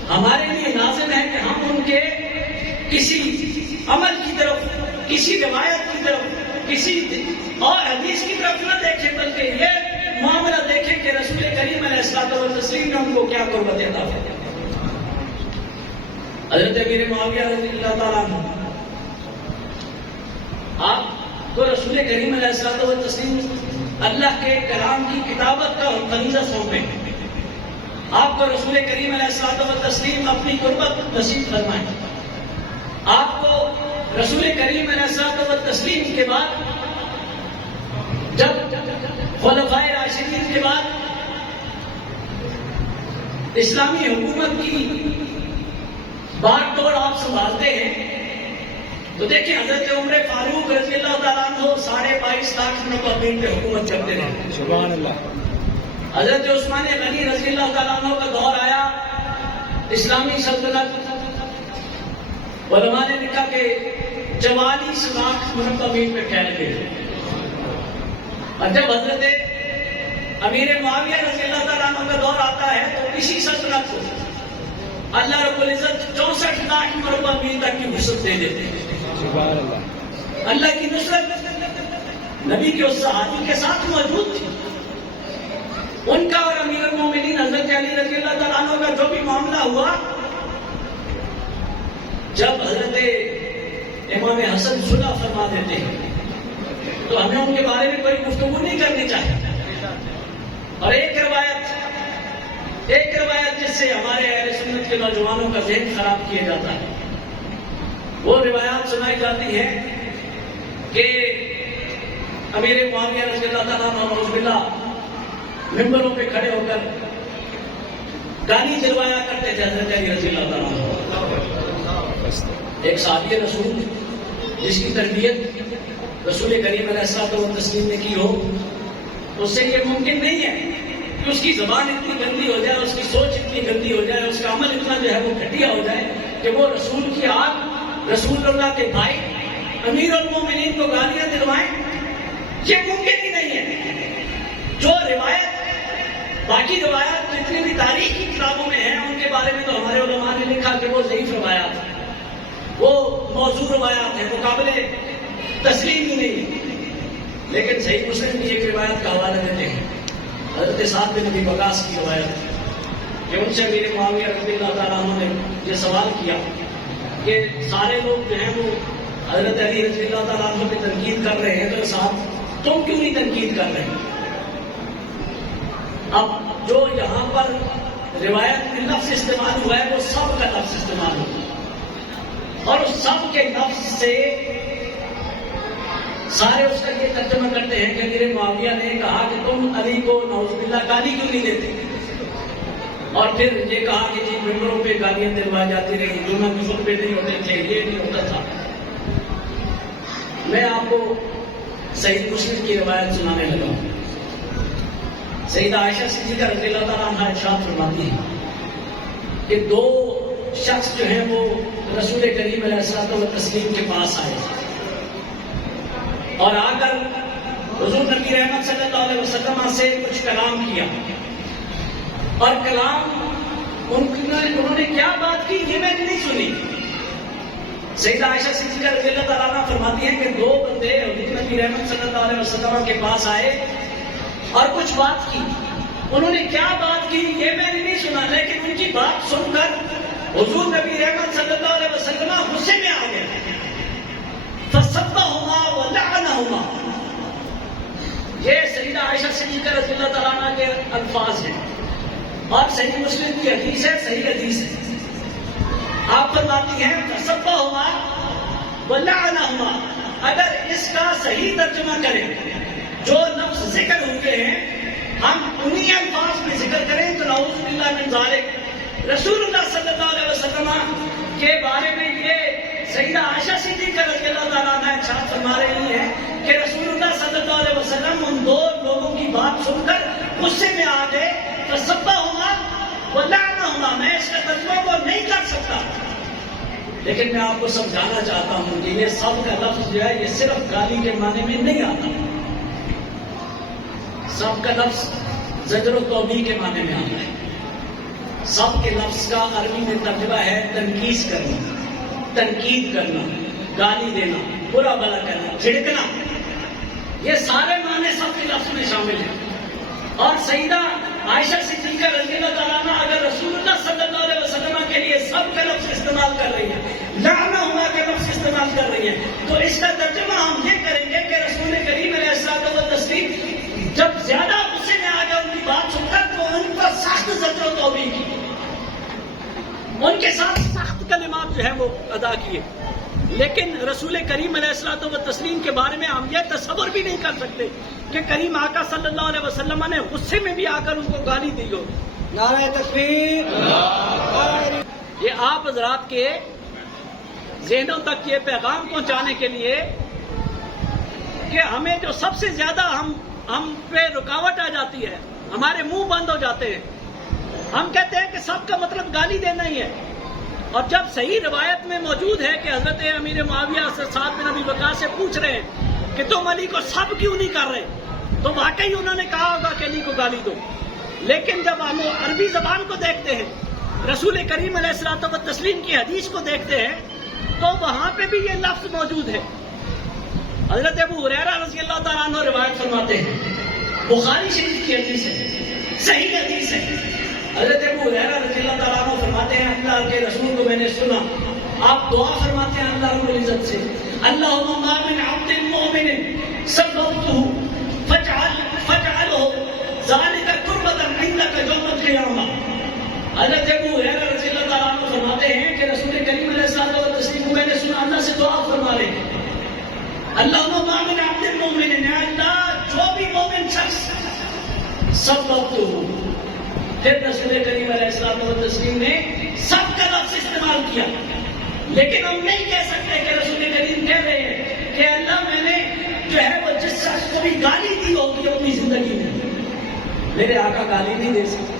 ہمارے لیے لازم ہے کہ ہم ان کے کسی عمل کی طرف، کسی روایت کی طرف، کسی اور حدیث کی طرف نہ دیکھیں، بلکہ یہ معاملہ دیکھیں کہ رسول کریم علیہ الصلوۃ والتسلیم نے ان کو کیا قربت عطا فرمائی. حضرت امیر معاویہ رضی اللہ تعالیٰ عنہ، آپ کو رسول کریم علیہ الصلوۃ والتسلیم اللہ کے کلام کی کتابت کا فریضہ سونپیں. آپ کو رسول کریم علیہ الصلوۃ والتسلیم اپنی قربت نصیب فرمائیں. آپ کو رسول کریم علیہ الصلوۃ والتسلیم کے بعد، جب خلفائے راشدین کے بعد اسلامی حکومت کی بات توڑ آپ سنبھالتے ہیں، تو دیکھیں حضرت عمر فاروق رضی اللہ تعالیٰ عنہ 22.5 لاکھ مرتبہ پہ حکومت کرتے رہے. سبحان اللہ. حضرت عثمان غنی رضی اللہ تعالیٰ عنہ کا دور آیا، اسلامی سلطنت علماء نے لکھا کہ 44 لاکھ مرتبہ پہ پھیل گئے. اور جب حضرت امیر معاویہ رضی اللہ تعالیٰ عنہ کا دور آتا ہے تو اسی سلطنت کو اللہ رب العزت 64 لاکھ مربع میل تک کی وسعت دے دیتے ہیں. اللہ کی نصرت نبی کے اس صحابی کے ساتھ موجود تھی. ان کا اور امیر المومنین حضرت علی رضی اللہ تعالیٰ عنہ کا جو بھی معاملہ ہوا، جب حضرت امام حسن صلح فرما دیتے ہیں تو ہمیں ان کے بارے میں کوئی گفتگو نہیں کرنی چاہیے. اور ایک روایت جس سے ہمارے اہل سنت کے نوجوانوں کا ذہن خراب کیا جاتا ہے، وہ روایات سنائی جاتی ہے کہ امیر معاویہ رضی اللہ تعالیٰ عنہ نعوذ باللہ ممبروں پہ کھڑے ہو کر گالی دلوایا کرتے تھے حضرت علی رضی اللہ تعالیٰ عنہ۔ ایک صحابی رسول جس کی تربیت رسول کریم علیہ الصلوۃ والتسلیم نے کی ہو، اس سے یہ ممکن نہیں ہے کہ اس کی زبان اتنی گندی ہو جائے، اس کی سوچ اتنی گندی ہو جائے، اس کا عمل اتنا جو ہے وہ گھٹیا ہو جائے کہ وہ رسول کی آگ، رسول اللہ کے بھائی امیر المومنین کو گالیاں دلوائیں۔ یہ ممکن ہی نہیں ہے۔ جو روایت، باقی روایات جتنی بھی تاریخی کتابوں میں ہیں ان کے بارے میں تو ہمارے علماء نے لکھا کہ وہ ضعیف روایات ہیں، وہ موضوع روایات ہیں، وہ قابل تسلیم ہی نہیں ہے۔ لیکن صحیح مسلم کی ایک روایت کا حوالہ دیتے ہیں، حضرت سعد بن ابی وقاص کی روایت کہ ان سے امیر معاویہ رضی اللہ تعالیٰ عنہ نے یہ سوال کیا کہ سارے لوگ جو ہیں وہ حضرت علی رضی اللہ تعالیٰ عنہ پہ تنقید کر رہے ہیں، تو صاحب تم کیوں نہیں تنقید کر رہے ہیں؟ اب جو یہاں پر روایت میں لفظ استعمال ہوا ہے وہ سب کا لفظ استعمال ہوا، اور اس سب کے لفظ سے سارے اس کا یہ ترجمہ کرتے ہیں کہ امیر معاویہ نے کہا کہ تم علی کو نعوذ باللہ گالی کیوں نہیں دیتے، اور پھر یہ کہا کہ جی ممبروں پہ گالیاں دلوائی جاتی رہی، جمعہ کے خطبے نہیں ہوتے تھے، یہ نہیں ہوتا تھا۔ میں آپ کو صحیح مسلم کی روایت سنانے لگا ہوں۔ سیدہ عائشہ صدیقہ رضی اللہ تعالیٰ عنہا ارشاد فرماتی ہیں کہ دو شخص جو ہیں وہ رسول کریم علیہ الصلوۃ والتسلیم کے پاس آئے اور آ کر حضور نبی رحمت صلی اللہ علیہ وسلم سے کچھ کلام کیا، اور کلام انہوں نے کیا بات کی یہ میں نے نہیں سنی۔ سیدہ عائشہ صدیقہ رضی اللہ تعالیٰ عنہ فرماتی ہیں کہ دو بندے حضور نبی رحمت صلی اللہ علیہ وسلم کے پاس آئے اور کچھ بات کی، انہوں نے کیا بات کی یہ میں نے نہیں سنا، لیکن ان کی بات سن کر حضور نبی رحمت صلی اللہ علیہ وسلم غصے میں آ گئے، فَسَبَّهُمَا وَلَعَنَهُمَا۔ یہ سیدہ عائشہ صدیقہ رضی اللہ تعالیٰ عنہ کے الفاظ ہیں، اور صحیح مسلم کی حدیث ہے، صحیح حدیث ہے۔ آپ فرماتی ہیں فَسَبَّهُمَا وَلَعَنَهُمَا، اگر اس کا صحیح ترجمہ کریں، جو لفظ ذکر ہوئے ہیں ہم انہی الفاظ میں ذکر کریں تو نعوذ باللہ من ذالک، رسول اللہ صلی اللہ علیہ وسلم کے بارے میں یہ سیدہ عائشہ صدیقہ رضی اللہ تعالیٰ عنہ ارشاد فرما رہی ہے کہ رسول اللہ صلی اللہ علیہ وسلم ان دو لوگوں کی بات سن کر غصے میں آ گئے، فَسَبَّهُمَا وَلَعَنَهُمَا۔ میں اس کا ترجمہ کو نہیں کر سکتا، لیکن میں آپ کو سمجھانا چاہتا ہوں کہ یہ سب کا لفظ جو ہے یہ صرف گالی کے معنی میں نہیں آتا، سب کا لفظ زجر و توبیخ کے معنی میں آتا ہے۔ سب کے لفظ کا عربی میں ترجمہ ہے تنقید کرنا، تنقید کرنا، گالی دینا، برا بھلا کرنا، جھڑکنا، یہ سارے معنی سب کے لفظ میں شامل ہیں۔ اور سیدہ عائشہ صدیقہ رضی اللہ تعالیٰ عنہ اگر رسول اللہ صلی اللہ علیہ وسلم کے لیے سب کا لفظ استعمال کر رہی ہے، لعنہما کا لفظ استعمال کر رہی ہے، تو اس کا ترجمہ ہم یہ کریں گے کہ رسول کریم علیہ الصلوۃ والتسلیم جب زیادہ غصے میں آ گیا ان کی بات سن کر تو ان پر سخت زجر و توبیخ کی، ان کے ساتھ سخت کلمات جو ہے وہ ادا کیے۔ لیکن رسول کریم علیہ الصلوۃ والتسلیم کے بارے میں ہم یہ تصور بھی نہیں کر سکتے کہ کریم آقا صلی اللہ علیہ وسلم نے غصے میں بھی آ کر ان کو گالی دی ہو۔ نعرہ تکبیر! یہ آپ حضرات کے ذہنوں تک یہ پیغام پہنچانے کے لیے کہ ہمیں جو سب سے زیادہ ہم پہ رکاوٹ آ جاتی ہے، ہمارے منہ بند ہو جاتے ہیں، ہم کہتے ہیں کہ سب کا مطلب گالی دینا ہی ہے، اور جب صحیح روایت میں موجود ہے کہ حضرت امیر معاویہ سے سعد بن ابی وقاص سے پوچھ رہے ہیں کہ تم علی کو سب کیوں نہیں کر رہے، تو واقعی انہوں نے کہا ہوگا کہ علی کو گالی دو۔ لیکن جب ہم عربی زبان کو دیکھتے ہیں، رسول کریم علیہ الصلوۃ والتسلیم کی حدیث کو دیکھتے ہیں، تو وہاں پہ بھی یہ لفظ موجود ہے۔ حضرت ابو ہریرہ رضی اللہ تعالیٰ عنہ روایت فرماتے ہیں، بخاری شریف کی حدیث ہے، صحیح حدیث ہے۔ حضرت ابو ہریرہ رضی اللہ تعالیٰ عنہ فرماتے ہیں اللہ کے رسول کو میں نے سنا آپ دعا فرماتے ہیں اللہ رب العزت سے، اللہم ما من عبد مؤمن سببته فاجعلہ ذلک قربۃ عندک یوم القیامہ۔ حضرت ابو ہریرہ رضی اللہ تعالیٰ عنہ فرماتے ہیں کہ رسول کریم علیہ الصلوۃ والتسلیم کو میں نے سنا اللہ سے دعا فرما رہے ہیں، اللہم ما من عبد مؤمن، اے اللہ جو بھی مومن شخص سببته پھر رسول کریم علیہ السلام نے سب کا لفظ استعمال کیا، لیکن ہم نہیں کہہ سکتے کہ رسول کریم کہہ رہے ہیں کہ اللہ میں نے جو ہے وہ جس شخص کو بھی گالی دی ہوگی اپنی زندگی میں، میرے آقا گالی نہیں دے سکتے،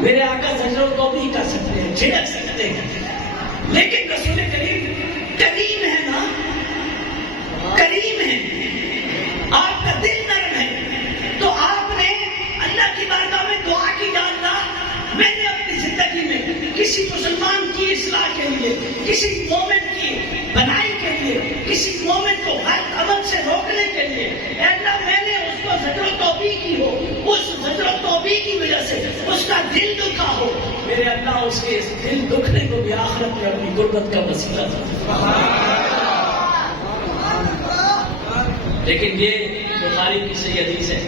میرے آقا زجر کو بھی کر سکتے ہیں، جھڑک سکتے ہیں، لیکن رسول کریم کریم ہے نا، کریم ہے، آپ کا دل نرم ہے، تو آپ نے اللہ کی بارگاہ میں دعا کی، یا اللہ میں نے اپنی زندگی میں کسی مسلمان کی اصلاح کے لیے، کسی مومن کی بنائی کے لیے، کسی مومن کو غلط عمل سے روکنے کے لیے، اے اللہ میں نے اس کو زجر و توبیخ کی ہو، اس زجر و توبیخ کی وجہ سے اس کا دل دکھا ہو، میرے اللہ اس کے اس دل دکھنے کو بھی آخرت میں اپنی غربت کا وسیلہ تھا۔ لیکن یہ بخاری کی صحیح حدیث ہے،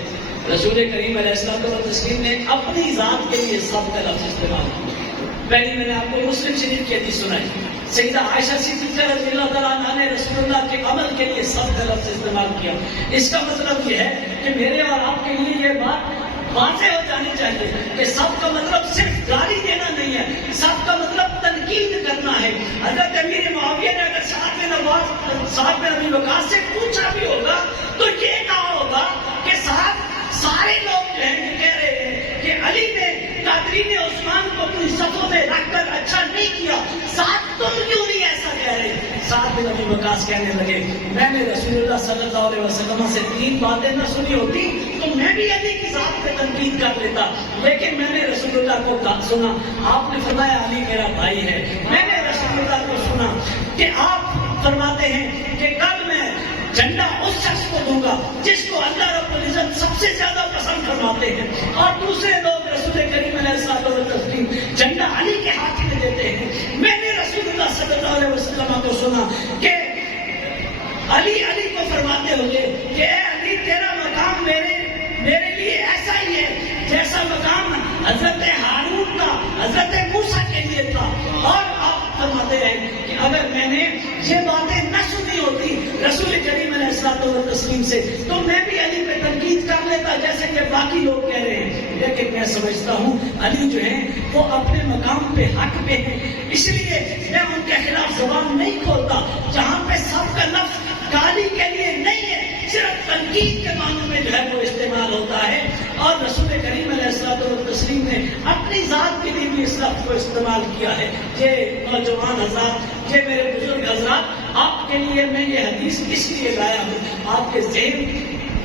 رسول کریم علیہ السلام نے اپنی ذات کے لیے سب کا لفظ استعمال کیا۔ پہلی میں نے آپ کو مسلم شریف کی حدیث سنائی، سیدہ عائشہ صدیقہ رضی اللہ تعالیٰ عنہ نے رسول اللہ کے عمل کے لیے سب کا لفظ استعمال کیا۔ اس کا مطلب یہ ہے کہ میرے اور آپ کے لیے یہ بات واضح ہو جانی چاہیے کہ سب کا مطلب صرف گالی دینا نہیں ہے، سب کا مطلب تنقید کرنا ہے۔ حضرت امیر معاویہ نے اگر سعد بن ابی وقاص سے پوچھا بھی ہوگا تو یہ کہا ہوگا کہ صاحب سارے لوگ جو ہیں یہ کہہ رہے ہیں کہ علی نے قادری نے عثمان کو اپنی صفوں میں رکھ کر اچھا نہیں کیا، سعد تم کیوں نہیں ایسا کہہ رہے؟ سعد بن ابی وقاص کہنے لگے میں نے رسول اللہ صلی اللہ علیہ وسلم سے 3 باتیں نہ سنی ہوتی تو میں بھی علی کی ذات پہ تنقید کر لیتا، لیکن میں نے رسول اللہ کو سنا، آپ نے فرمایا علی میرا بھائی ہے، میں نے رسول اللہ کو سنا کہ آپ فرماتے ہیں کہ کل میں جھنڈا اس شخص کو دوں گا جس کو اللہ رب العزت سب سے زیادہ پسند فرماتے ہیں، اور دوسرے لوگ رسول کریم علیہ السلام جھنڈا علی کے ہاتھ میں دیتے ہیں۔ میں نے رسول اللہ صلی اللہ علیہ وسلم کو سنا کہ علی کو فرماتے ہوئے کہ اے علی تیرا مقام میرے لیے ایسا ہی ہے جیسا مقام حضرت ہارون کا حضرت موسیٰ کے لیے تھا، اور آپ فرماتے ہیں کہ اگر میں نے یہ باتیں نہ سنی ہوتی رسول کریم علیہ السلام سے تو میں بھی علی پہ تنقید کر لیتا جیسے کہ باقی لوگ کہہ رہے ہیں، لیکن میں سمجھتا ہوں علی جو ہیں وہ اپنے مقام پہ حق پہ ہیں، اس لیے میں ان کے خلاف زبان نہیں کھولتا۔ جہاں پہ سب کا لفظ گالی کے لیے نہیں ہے، صرف تنقید کے معنی میں جو ہے وہ استعمال ہوتا ہے، اور رسول کریم علیہ السلام نے اپنی ذات کے لیے بھی اس لفظ کو استعمال کیا ہے۔ یہ نوجوان حضرات، یہ میرے بزرگ حضرات، آپ کے لیے میں یہ حدیث اس لیے لایا ہوں آپ کے ذہن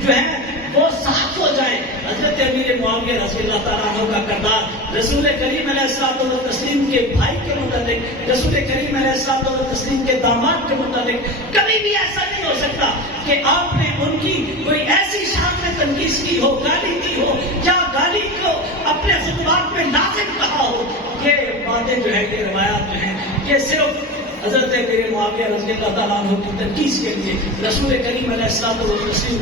جو ہے وہ صاف ہو جائیں۔ حضرت امیر معاویہ رضی اللہ تعالیٰ عنہ کا کردار رسول کریم علیہ السلام کے بھائی کے متعلق، رسول کریم علیہ السلام کے داماد کے متعلق کبھی بھی ایسا نہیں ہو سکتا کہ آپ نے ان کی کوئی ایسی شان میں تنقید کی ہو، گالی دی ہو، یا گالی کو اپنے خطبات میں لازم کہا ہو۔ یہ باتیں جو ہے، یہ روایات جو ہیں، یہ صرف حضرت امیر معاویہ رضی اللہ تعالیٰ عنہ کی تنقید کے لیے، رسول کریم علیہ السلام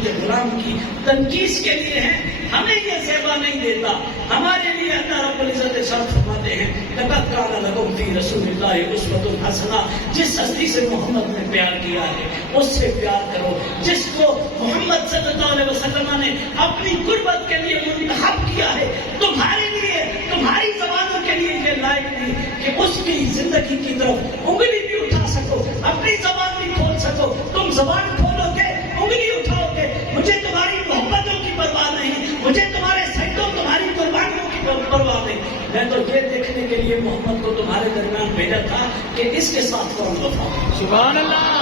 کے غلام کی تنقید کے لیے ہیں۔ ہمیں یہ زیبا نہیں دیتا، ہمارے لیے اللہ رب العزت ارشاد فرماتے ہیں لقد کان لکم فی رسول اللہ اسوۃ حسنہ، جس ہستی سے محمد نے پیار کیا ہے اس سے پیار کرو، جس کو محمد صلی اللہ علیہ وسلم نے اپنی قربت کے لیے منتخب کیا ہے۔ تمہارے لیے، تمہاری زبانوں کے لیے یہ لائق نہیں کہ اس کی زندگی کی طرف انگلی بھی اٹھا سکو، اپنی زبان بھی کھول سکو۔ تم زبان کھولو گے، انگلی اٹھاؤ گے، مجھے تمہاری محبتوں کی پرواہ نہیں، مجھے تمہارے سجدوں، تمہاری قربانیوں کی پرواہ نہیں۔ میں تو یہ دیکھنے کے لیے محمد کو تمہارے درمیان بھیجا تھا کہ اس کے ساتھ کون وفا۔ سبحان اللہ۔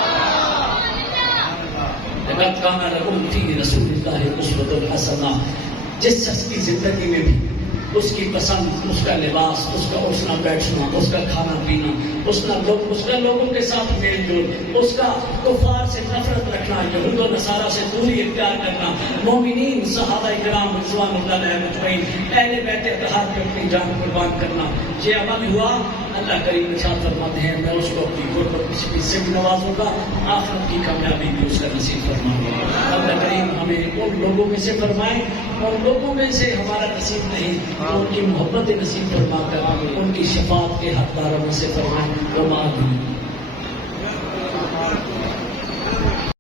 لقد کان لکم فی رسول اللہ اسوۃ حسنہ، جس شخص کی زندگی میں بھی اس کی پسند، اس کا لباس، اس کا اٹھنا بیٹھنا، اس کا کھانا پینا، اس کا لوگوں کے ساتھ میل جول، اس کا کفار سے نفرت رکھنا، یہود و نصارہ سے دوری اختیار کرنا، مومنین صحابہ کرام رضوان اللہ علیہم اجمعین، اہل بیت اطہار پہ اپنی جان قربان کرنا، یہ عمل ہوا۔ اللہ کریم ارشاد فرماتے ہیں میں اس کو اپنی غربت کی چیز سے بھی نوازوں گا، آخرت کی کامیابی بھی اس کا نصیب فرماؤں گا۔ اللہ کریم ہمیں ان لوگوں میں سے فرمائے، ان لوگوں میں سے ہمارا نصیب نہیں، ان کی محبت نصیب فرما کر ان کی شفاعت کے حقداروں میں سے فرمائے۔